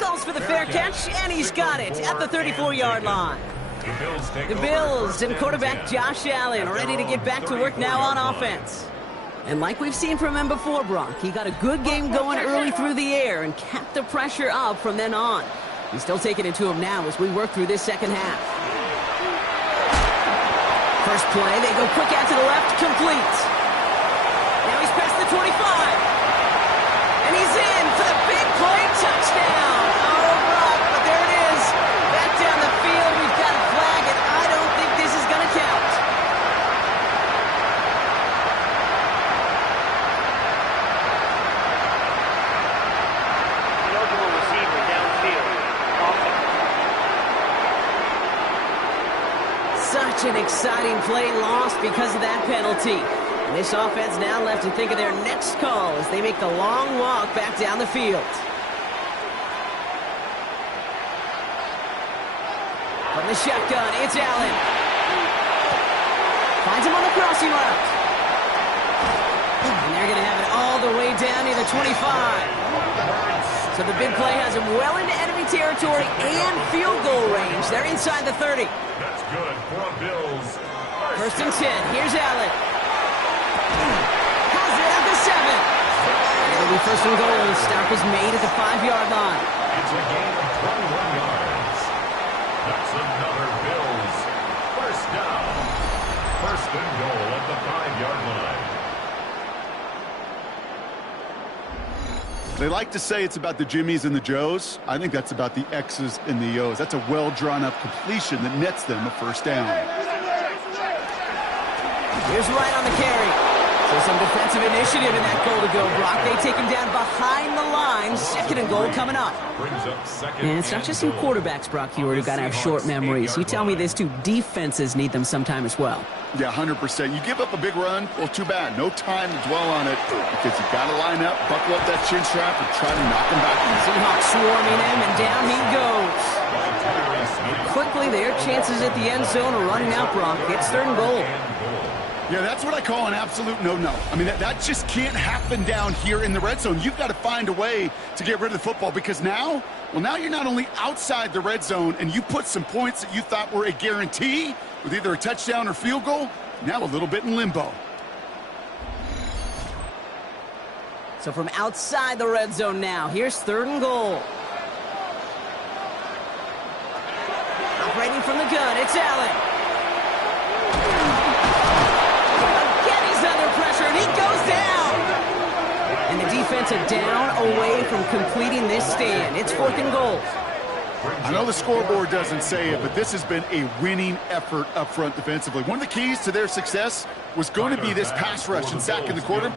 Goes goes for the fair catch, and he's got it at the 34-yard line. The Bills and quarterback Josh Allen ready to get back to work now on offense. And like we've seen from him before, Brock, he got a good game going early through the air and kept the pressure up from then on. He's still taking it to him now as we work through this second half. First play, they go quick out to the left, complete. Now he's past the 25. And he's in for the big play, touchdown. Oh, Brock, but there it is. Back down the field, we've got a flag, and I don't think this is going to count. Eligible receiver downfield. Such an exciting play lost because of that penalty. And this offense now left to think of their next call as they make the long walk back down the field. From the shotgun, it's Allen. Finds him on the crossing route. And they're going to have it all the way down near the 25. So the big play has him well into enemy territory and field goal range. They're inside the 30. That's good for a Bills. First and 10. Here's Allen. Has it at the 7. It'll be first and goal. Stop was made at the 5-yard line. It's a gain of 21 yards. That's another Bills. First down. First and goal at the 5-yard line. They like to say it's about the Jimmies and the Joes. I think that's about the X's and the O's. That's a well-drawn-up completion that nets them a first down. Here's Wright on the carry. So some defensive initiative in that goal to go, Brock. They take him down behind the line. Second and goal coming up. And it's not just some quarterbacks, Brock, here who got to have short memories. You tell me this too. Defenses need them sometime as well. Yeah, 100%. You give up a big run, well, too bad. No time to dwell on it because you got to line up, buckle up that chin strap, and try to knock him back. Seahawks swarming him, and down he goes. Quickly, their chances at the end zone are running out, Brock. It's third and goal. Yeah, that's what I call an absolute no-no. I mean, that just can't happen down here in the red zone. You've got to find a way to get rid of the football because now you're not only outside the red zone and you put some points that you thought were a guarantee with either a touchdown or field goal, now a little bit in limbo. So from outside the red zone now, here's third and goal. Operating from the gun, it's Allen. And he goes down. And the defense are down away from completing this stand. It's fourth and goal. I know the scoreboard doesn't say it, but this has been a winning effort up front defensively. One of the keys to their success was going to be this pass rush and sack in the quarter.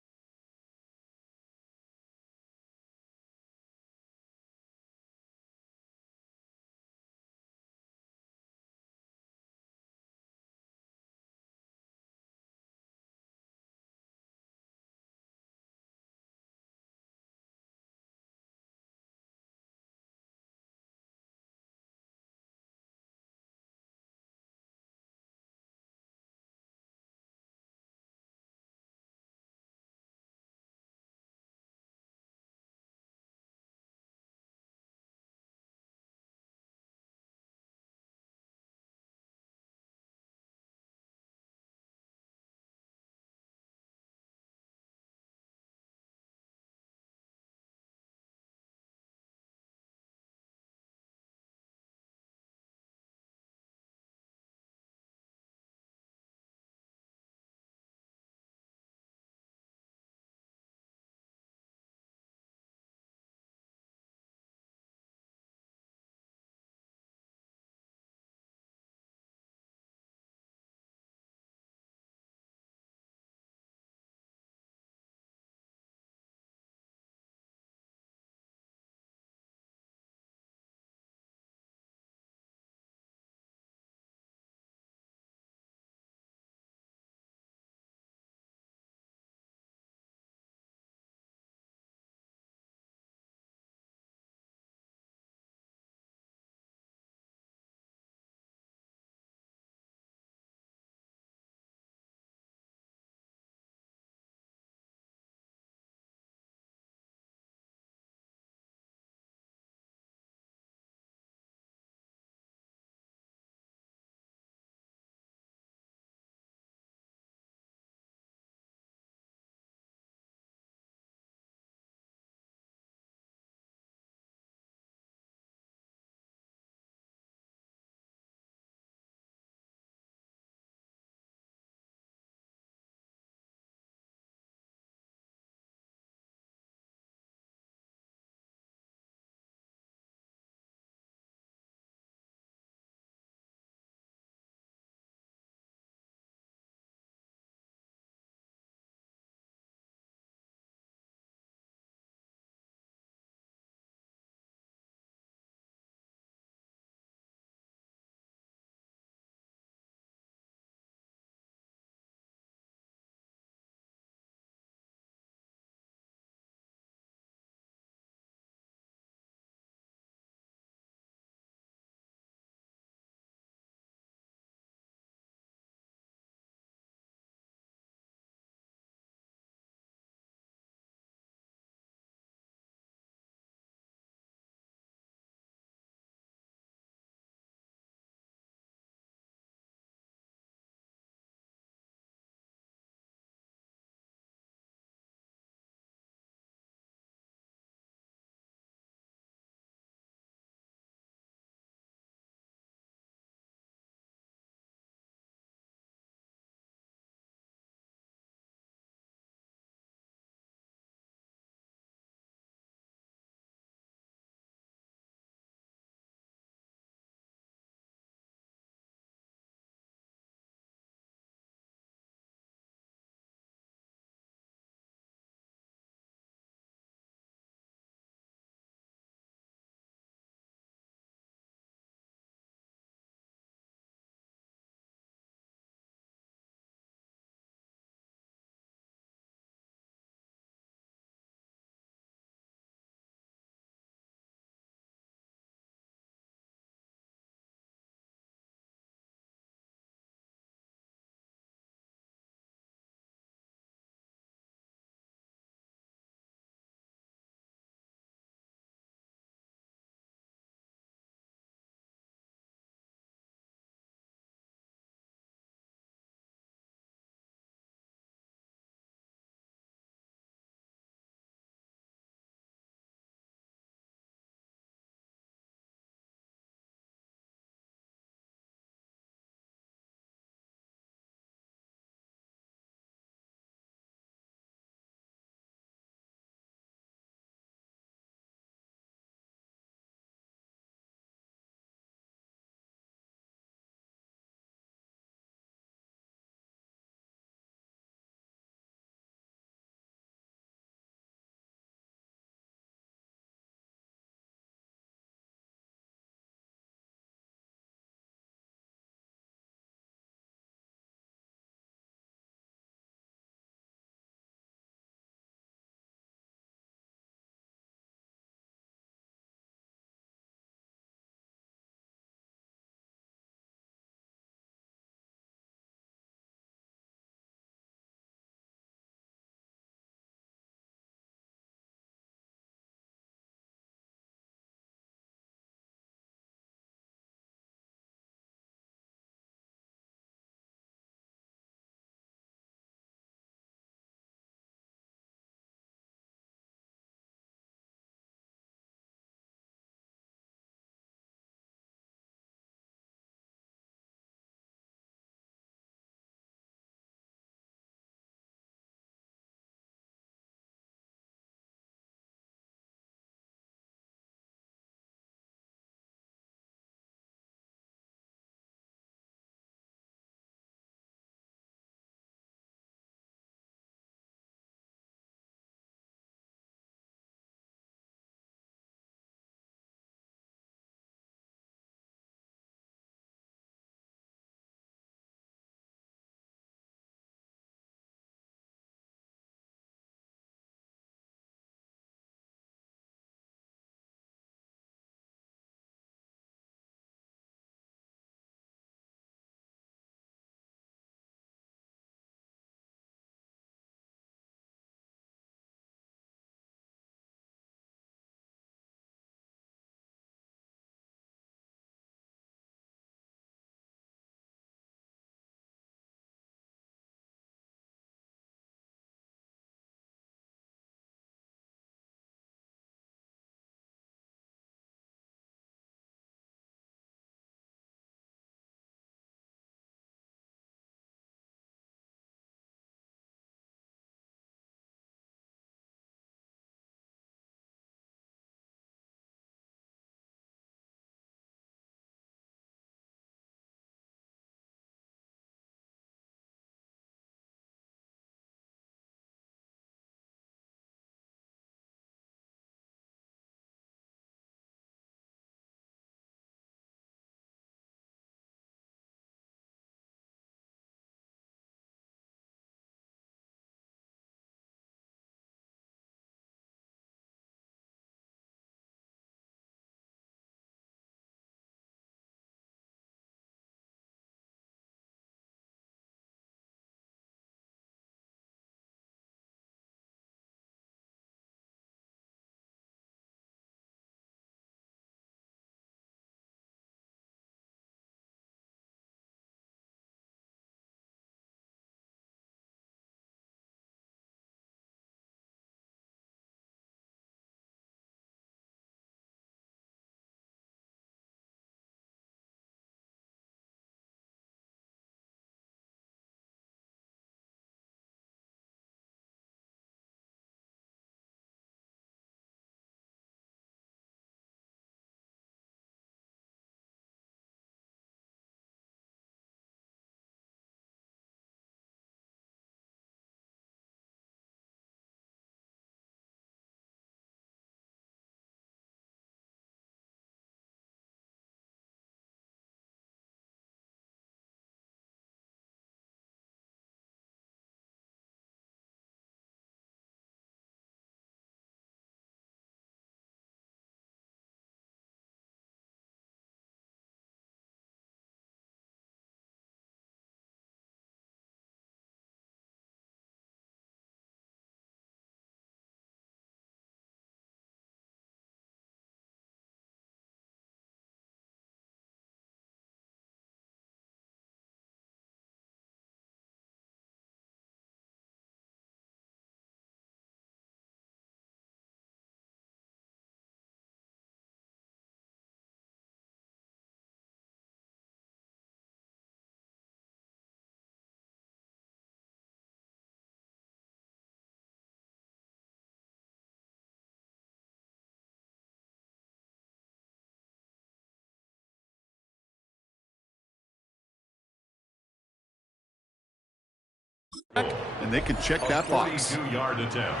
And they can check that box. 42-yard attempt.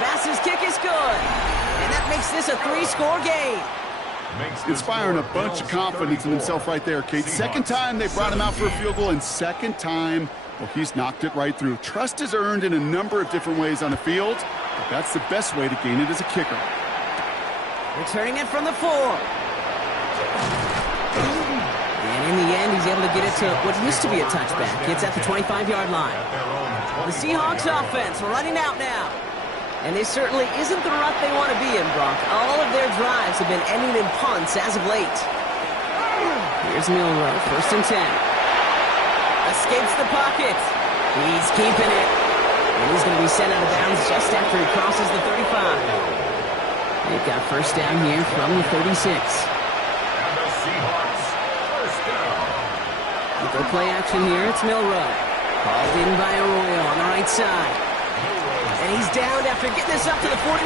Bass's kick is good. And that makes this a 3-score game. Inspiring a bunch of confidence in himself right there, Kate. Second time they brought him out for a field goal, and second time, well, he's knocked it right through. Trust is earned in a number of different ways on the field, but that's the best way to gain it as a kicker. Returning it from the 4. And in the end, he's able to get it to what used to be a touchback. It's at the 25-yard line. The Seahawks offense running out now. And this certainly isn't the rut they want to be in, Brock. All of their drives have been ending in punts as of late. Here's Milrow, 1st and 10. Escapes the pocket. He's keeping it. And he's going to be sent out of bounds just after he crosses the 35. They've got 1st down here from the 36. And the Seahawks, 1st down. Go play action here. It's Milrow. Called in by Arroyo on the right side. And he's down after getting this up to the 41.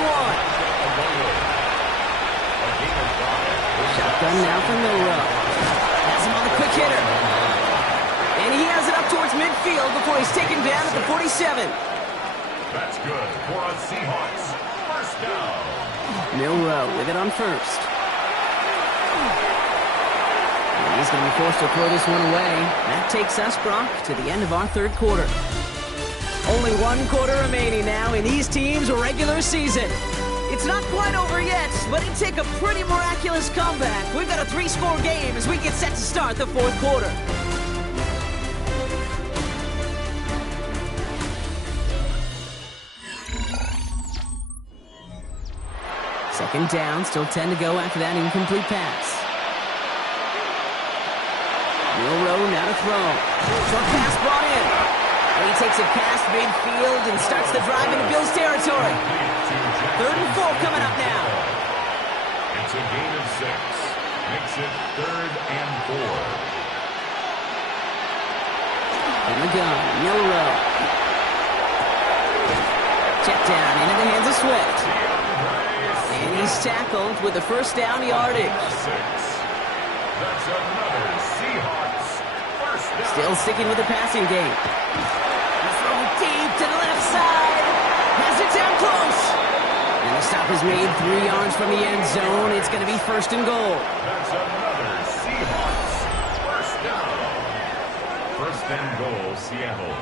Shotgun now from Milrow. Has him on the quick hitter. And he has it up towards midfield before he's taken down at the 47. That's good for a Seahawks. 1st down. Milrow with it on 1st. And he's going to be forced to throw this one away. That takes us, Brock, to the end of our 3rd quarter. Only 1 quarter remaining now in these teams' regular season. It's not quite over yet, but it'd take a pretty miraculous comeback. We've got a 3-score game as we get set to start the 4th quarter. Second down, still 10 to go after that incomplete pass. Milrow now to throw. Short pass brought in. And he takes it past midfield and starts the drive into Bills territory. 3rd and 4 coming up now. It's a gain of 6. Makes it 3rd and 4. In the gun, Milrow. Check down into the hands of Swift. And he's tackled with the 1st down yardage. 6. That's another Seahawks. 1st down. Still sticking with the passing game. Deep to the left side. Has it down close. And the stop is made 3 yards from the end zone. It's going to be 1st and goal. That's another Seahawks. 1st down. 1st and goal, Seattle.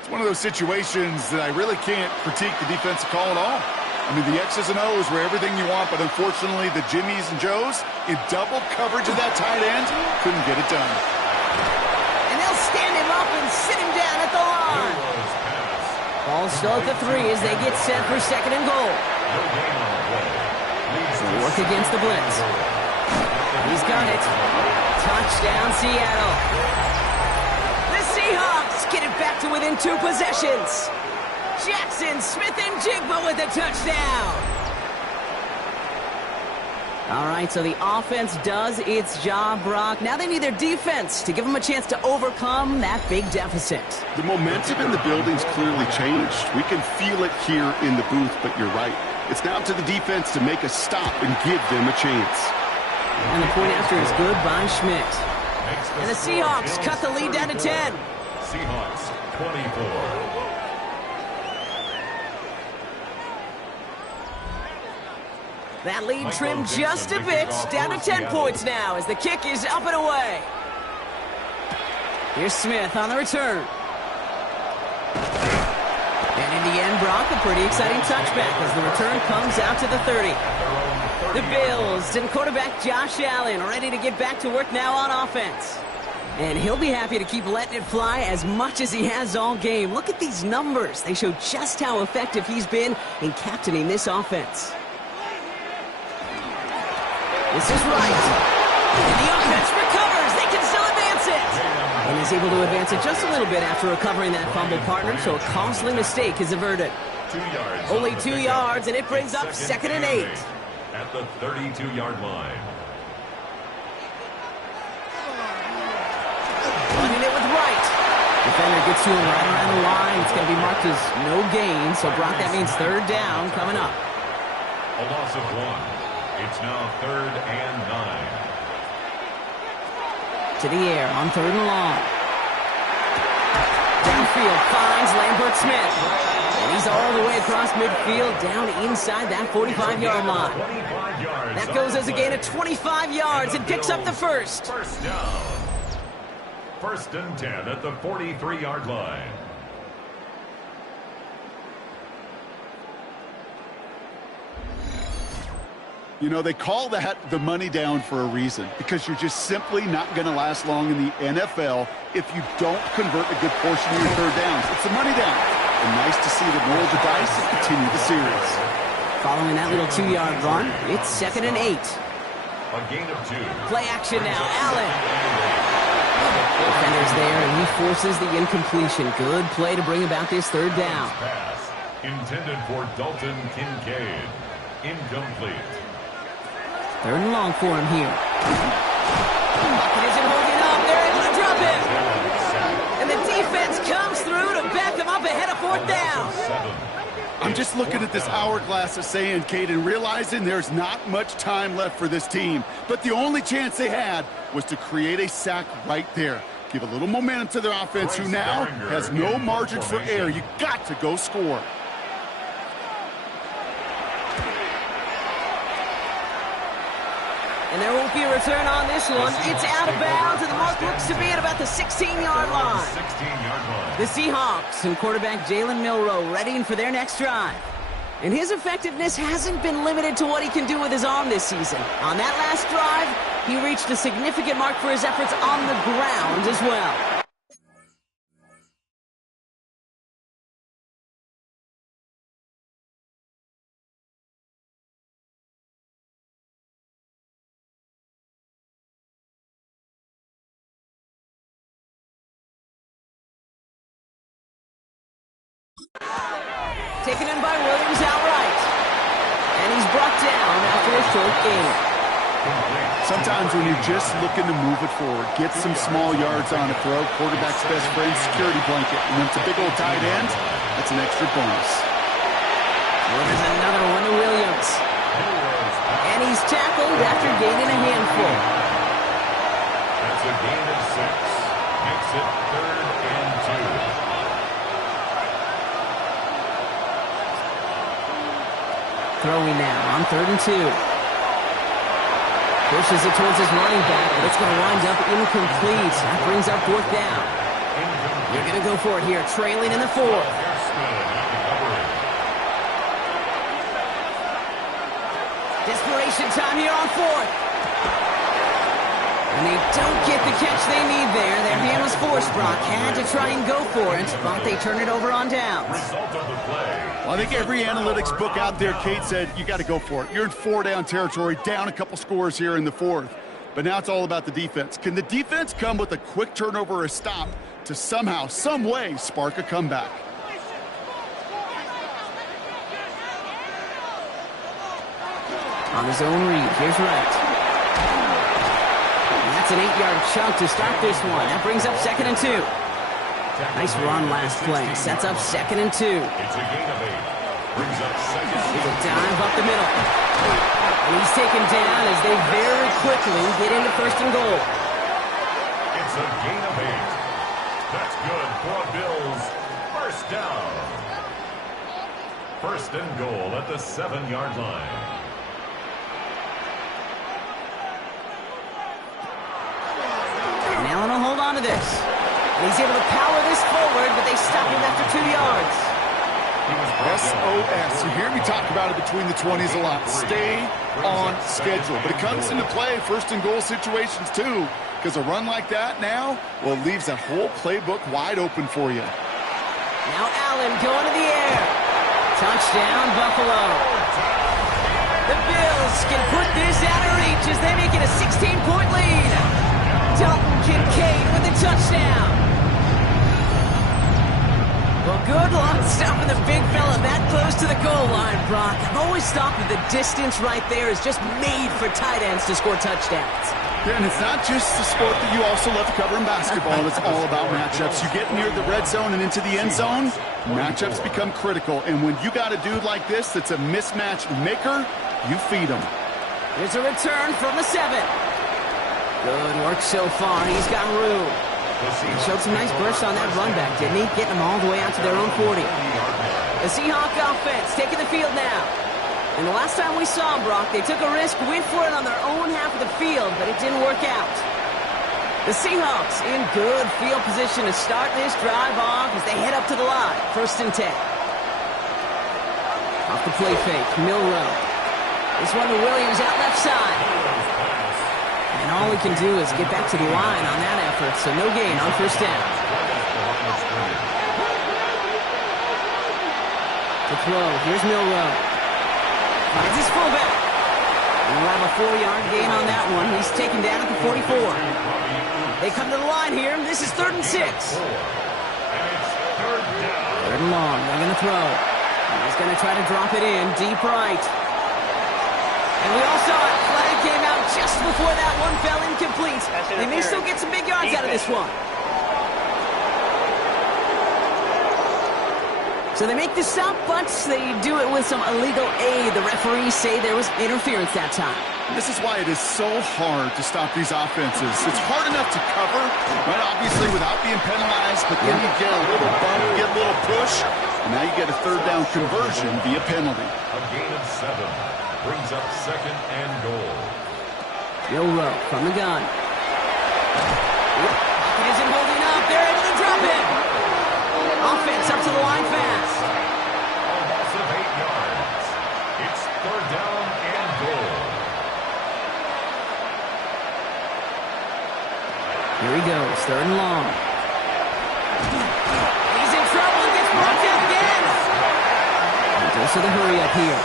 It's one of those situations that I really can't critique the defensive call at all. I mean, the X's and O's were everything you want, but unfortunately, the Jimmies and Joes, in double coverage of that tight end, couldn't get it done. And they'll stand him up and sit him down at the line. Ball still at the 3 as they get set for 2nd and goal. They'll work against the blitz. He's got it. Touchdown, Seattle. The Seahawks get it back to within 2 possessions. Jackson, Smith, and Jigba with a touchdown. All right, so the offense does its job, Brock. Now they need their defense to give them a chance to overcome that big deficit. The momentum in the building's clearly changed. We can feel it here in the booth, but you're right. It's now to the defense to make a stop and give them a chance. And the point after is good by Schmidt. And the Seahawks cut the lead down to 10. Seahawks 24. That lead trimmed just a bit, down to 10 points now as the kick is up and away. Here's Smith on the return. And in the end, Brock, a pretty exciting touchback as the return comes out to the 30. The Bills and quarterback Josh Allen ready to get back to work now on offense. And he'll be happy to keep letting it fly as much as he has all game. Look at these numbers. They show just how effective he's been in captaining this offense. This is right. And the offense recovers. They can still advance it. And he's able to advance it just a little bit after recovering that fumble partner, so a costly mistake is averted. 2 yards. Only 2 yards, and it brings up 2nd and 8. At the 32-yard line. Running it with right. Defender gets to him right around the line. It's going to be marked as no gain, so Brock, that means 3rd down coming up. A loss of 1. It's now 3rd and 9. To the air on 3rd and long. Downfield finds Lambert Smith. And he's all the way across midfield, down inside that 45-yard line. That goes as a gain of 25 yards and picks up the first. First down. 1st and 10 at the 43-yard line. You know, they call that the money down for a reason, because you're just simply not going to last long in the NFL if you don't convert a good portion of your third downs. It's the money down. And nice to see them roll the dice and continue the series. Following that little 2-yard run, it's 2nd and 8. A gain of 2. Play action now, Allen. Defender's there, and he forces the incompletion. Good play to bring about this 3rd down. Pass intended for Dalton Kincaid. Incomplete. 3rd and long for him here. Pocket isn't holding up. They're able to drop him. And the defense comes through to back him up ahead of 4th down. I'm just looking at this hourglass of saying, Kate, and realizing there's not much time left for this team. But the only chance they had was to create a sack right there. Give a little momentum to their offense, who now has no margin for error. You got to go score. And there won't be a return on this one. It's out of bounds, and the mark looks to be at about the 16-yard line. The Seahawks and quarterback Jalen Milroe readying for their next drive. And his effectiveness hasn't been limited to what he can do with his arm this season. On that last drive, he reached a significant mark for his efforts on the ground as well. Taken in by Williams outright. And he's brought down after a short gain. Sometimes when you're just looking to move it forward, get some small yards on a throw, quarterback's best friend, security blanket. And when it's a big old tight end, that's an extra bonus. Well, there's another one to Williams. And he's tackled after gaining a handful. That's a gain of 6. Makes it 3rd and 2. Throwing now on 3rd and 2. Pushes it towards his running back, but it's going to wind up incomplete. That brings up 4th down. You're going to go for it here, trailing in the 4th. Desperation time here on 4th. And they don't get the catch they need there. Their hand was forced, Brock. Had to try and go for it, but they turn it over on downs. Result of the play. Well, I think every analytics book out there, Kate, said you got to go for it. You're in 4-down territory, down a couple scores here in the 4th. But now it's all about the defense. Can the defense come with a quick turnover or a stop to somehow, some way, spark a comeback? On his own read, here's Wright. And that's an 8-yard chunk to start this one. That brings up 2nd and 2. Nice run last play. Sets up 2nd and 2. It's a gain of 8. Brings up 2nd. Here's a dive up the middle. And he's taken down as they very quickly get into 1st and goal. It's a gain of 8. That's good for a Bills. 1st down. 1st and goal at the 7-yard line. And Allen will hold on to this. And he's able to power this forward, but they stop him after 2 yards. SOS. You hear me talk about it between the 20s a lot. Stay on schedule. But it comes into play 1st and goal situations too, because a run like that now, well, it leaves that whole playbook wide open for you. Now Allen going to the air. Touchdown, Buffalo. The Bills can put this out of reach as they make it a 16-point lead. Dalton Kincaid with the touchdown. Well, good luck stopping the big fella that close to the goal line, Brock. I've always thought that the distance right there is just made for tight ends to score touchdowns. Yeah, and it's not just the sport that you also love to cover in basketball. It's all about matchups. You get near the red zone and into the end zone, matchups become critical. And when you got a dude like this that's a mismatch maker, You feed them. Here's a return from the 7. Good work so far. He's got room. He showed some nice bursts on that run back, didn't he? Getting them all the way out to their own 40. The Seahawks offense taking the field now. And the last time we saw them, Brock, they took a risk, went for it on their own half of the field, but it didn't work out. The Seahawks in good field position to start this drive off as they head up to the line. 1st and 10. Off the play fake, Milrow. This one to Williams out left side. And all he can do is get back to the line on that effort, so no gain on 1st down. To throw, here's Milrow. Finds his fullback. And we'll have a 4-yard gain on that one. He's taken down at the 44. They come to the line here. This is 3rd and 6. 3rd and long. They're going to throw. He's going to try to drop it in deep right. And we all saw it. Flag came out just before that one fell incomplete. They may still get some big yards out of this one. So they make the stop, but they do it with some illegal aid. The referees say there was interference that time. This is why it is so hard to stop these offenses. It's hard enough to cover, right, obviously, without being penalized, but then you get a little bump, you get a little push, and now you get a 3rd down conversion via penalty. A gain of 7 brings up 2nd and goal. Milrow from the gun. It isn't holding up. They're able to drop it. Offense up to the line fast. A loss of 8 yards. It's 3rd down and goal. Here he goes, 3rd and long. He's in trouble and gets brought down again. He goes to the hurry up here.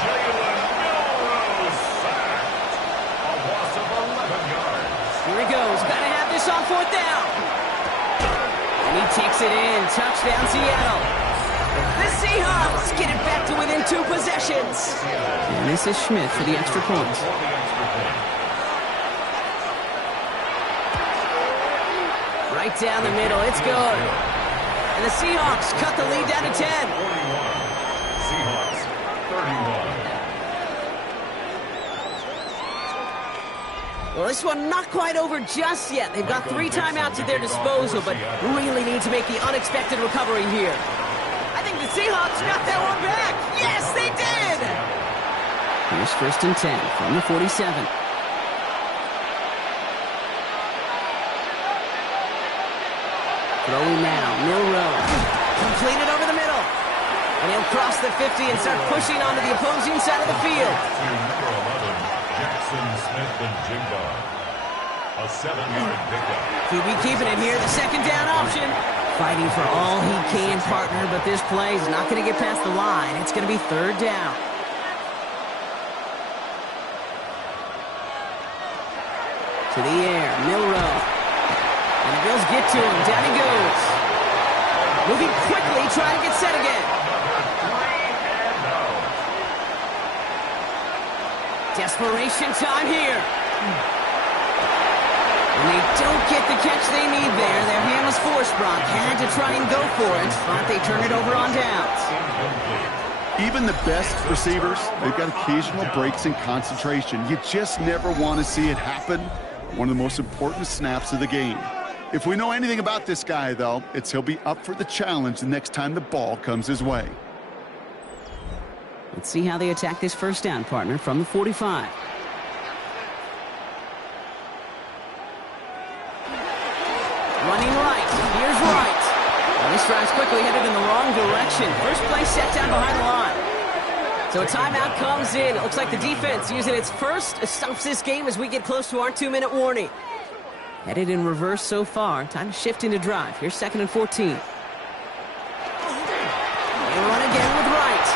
Jalen Milrow sacked. A loss of 11 yards. Here he goes, gotta have this on 4th down. And he takes it in, touchdown Seattle. The Seahawks get it back to within 2 possessions. And this is Schmidt for the extra point. Right down the middle, it's good. And the Seahawks cut the lead down to 10. 41. Seahawks 31. Well, this one not quite over just yet. They've got 3 timeouts at their disposal, but really need to make the unexpected recovery here. I think the Seahawks got that one back. Yes, they did! Here's 1st and 10 from the 47. Throwing now, Milrow. Completed over the middle. And he'll cross the 50 and start pushing onto the opposing side of the field. Number 11, Jackson Smith and Jigba. A 7-yard pickup. QB keeping it here, the 2nd down option. Fighting for all he can, partner, but this play is not going to get past the line. It's going to be 3rd down. To the air, Milrow. And the Bills get to him. Down he goes. Moving quickly, trying to get set again. Desperation time here. And they don't get the catch they need there. Their hand was forced, Brock. Had to try and go for it, but they turn it over on downs. Even the best receivers, they've got occasional breaks in concentration. You just never want to see it happen. One of the most important snaps of the game. If we know anything about this guy, though, it's he'll be up for the challenge the next time the ball comes his way. Let's see how they attack this 1st down, partner, from the 45. Running right. Here's Wright. Well, this drive's quickly headed in the wrong direction. First play set down behind the line. So a timeout comes in. It looks like the defense using its first stops this game as we get close to our 2-minute warning. Headed in reverse so far. Time to shift into drive. Here's 2nd and 14. They run again with Wright.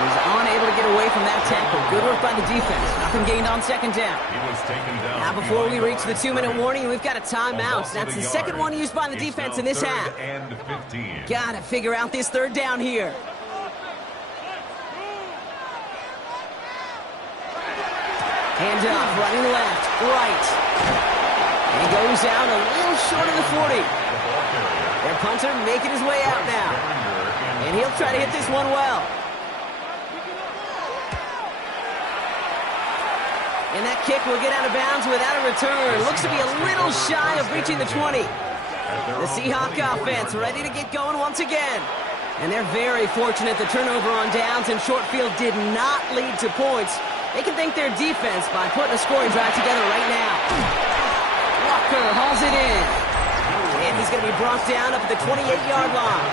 He's unable to get away from that tackle. Good work by the defense. Nothing gained on 2nd down. He was taken down. Now before we reach the 2-minute warning, we've got a timeout. That's the 2nd one used by the defense in this half. And 15. Gotta figure out this 3rd down here. Hand off, running left, right. And he goes out a little short of the 40. Their punter making his way out now. And he'll try to hit this one well. And that kick will get out of bounds without a return. Looks to be a little shy of reaching the 20. The Seahawk offense ready to get going once again. And they're very fortunate the turnover on downs and short field did not lead to points. They can thank their defense by putting a scoring drive together right now. Walker hauls it in. And he's going to be brought down up at the 28-yard line.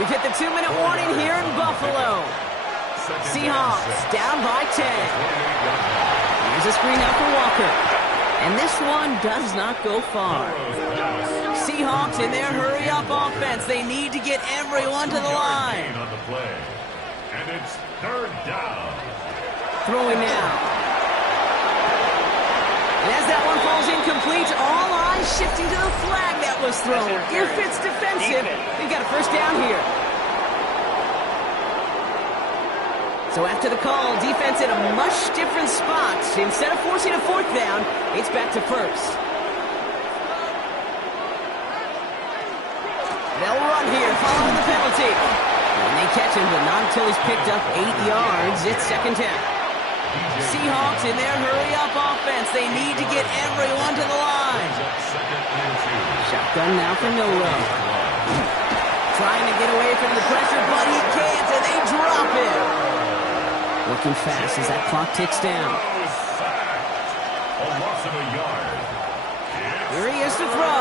We've hit the 2-minute warning here in Buffalo. Seahawks down by 10. Here's a screen out for Walker. And this one does not go far. Seahawks in their hurry-up offense. They need to get everyone to the line. On the play. And it's third down. Throwing now. And as that one falls incomplete, all eyes shifting to the flag that was thrown. If it's defensive, they've got a first down here. So after the call, defense in a much different spot. Instead of forcing a fourth down, it's back to first. They'll run here, following the penalty. And they catch him, but not until he's picked up 8 yards. It's second down. Seahawks in their hurry-up offense. They need to get everyone to the line. Shotgun now for Milrow. Trying to get away from the pressure, but he can't, and they drop it. Looking fast as that clock ticks down. A loss of a yard. Here he is to throw.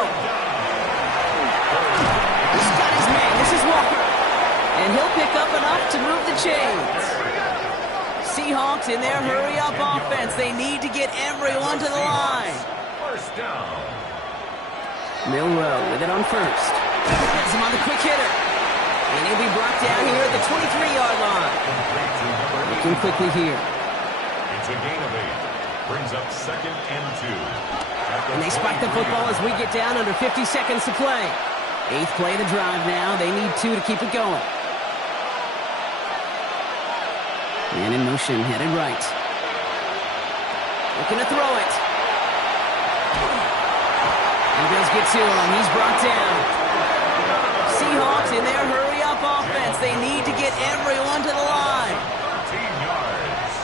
He's got his man. This is Walker. And he'll pick up enough to move the chains. Seahawks in their hurry-up offense. They need to get everyone to the line. First down. Milrow with it on first. Gets him on the quick hitter. And he'll be brought down here at the 23-yard line. Looking quickly here. It's a gain of 8. Brings up second and 2. And they spike the football as we get down under 50 seconds to play. 8th play of the drive now. They need 2 to keep it going. Man in motion, headed right. Looking to throw it. And Bills get to him. He's brought down. Seahawks in their hurry-up offense. They need to get everyone to the line. 13 yards.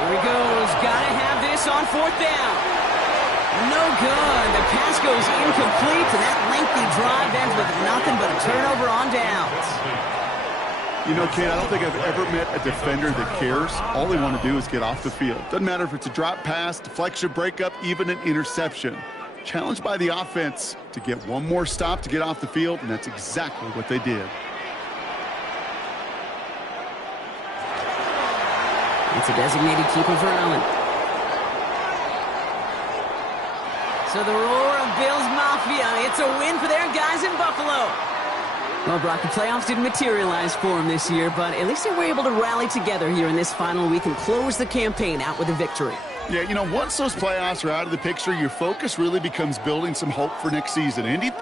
Here he goes. Got to have this on fourth down. No good. The pass goes incomplete, and that lengthy drive ends with nothing but a turnover on downs. You know, Kate, I don't think I've ever met a defender that cares. All they want to do is get off the field. Doesn't matter if it's a drop pass, deflection, breakup, even an interception. Challenged by the offense to get one more stop to get off the field, and that's exactly what they did. It's a designated keeper for Allen. So the roar of Bills Mafia. It's a win for their guys in Buffalo. Well, Brock, the playoffs didn't materialize for them this year, but at least they were able to rally together here in this final week and close the campaign out with a victory. Yeah, you know, once those playoffs are out of the picture, your focus really becomes building some hope for next season. Indy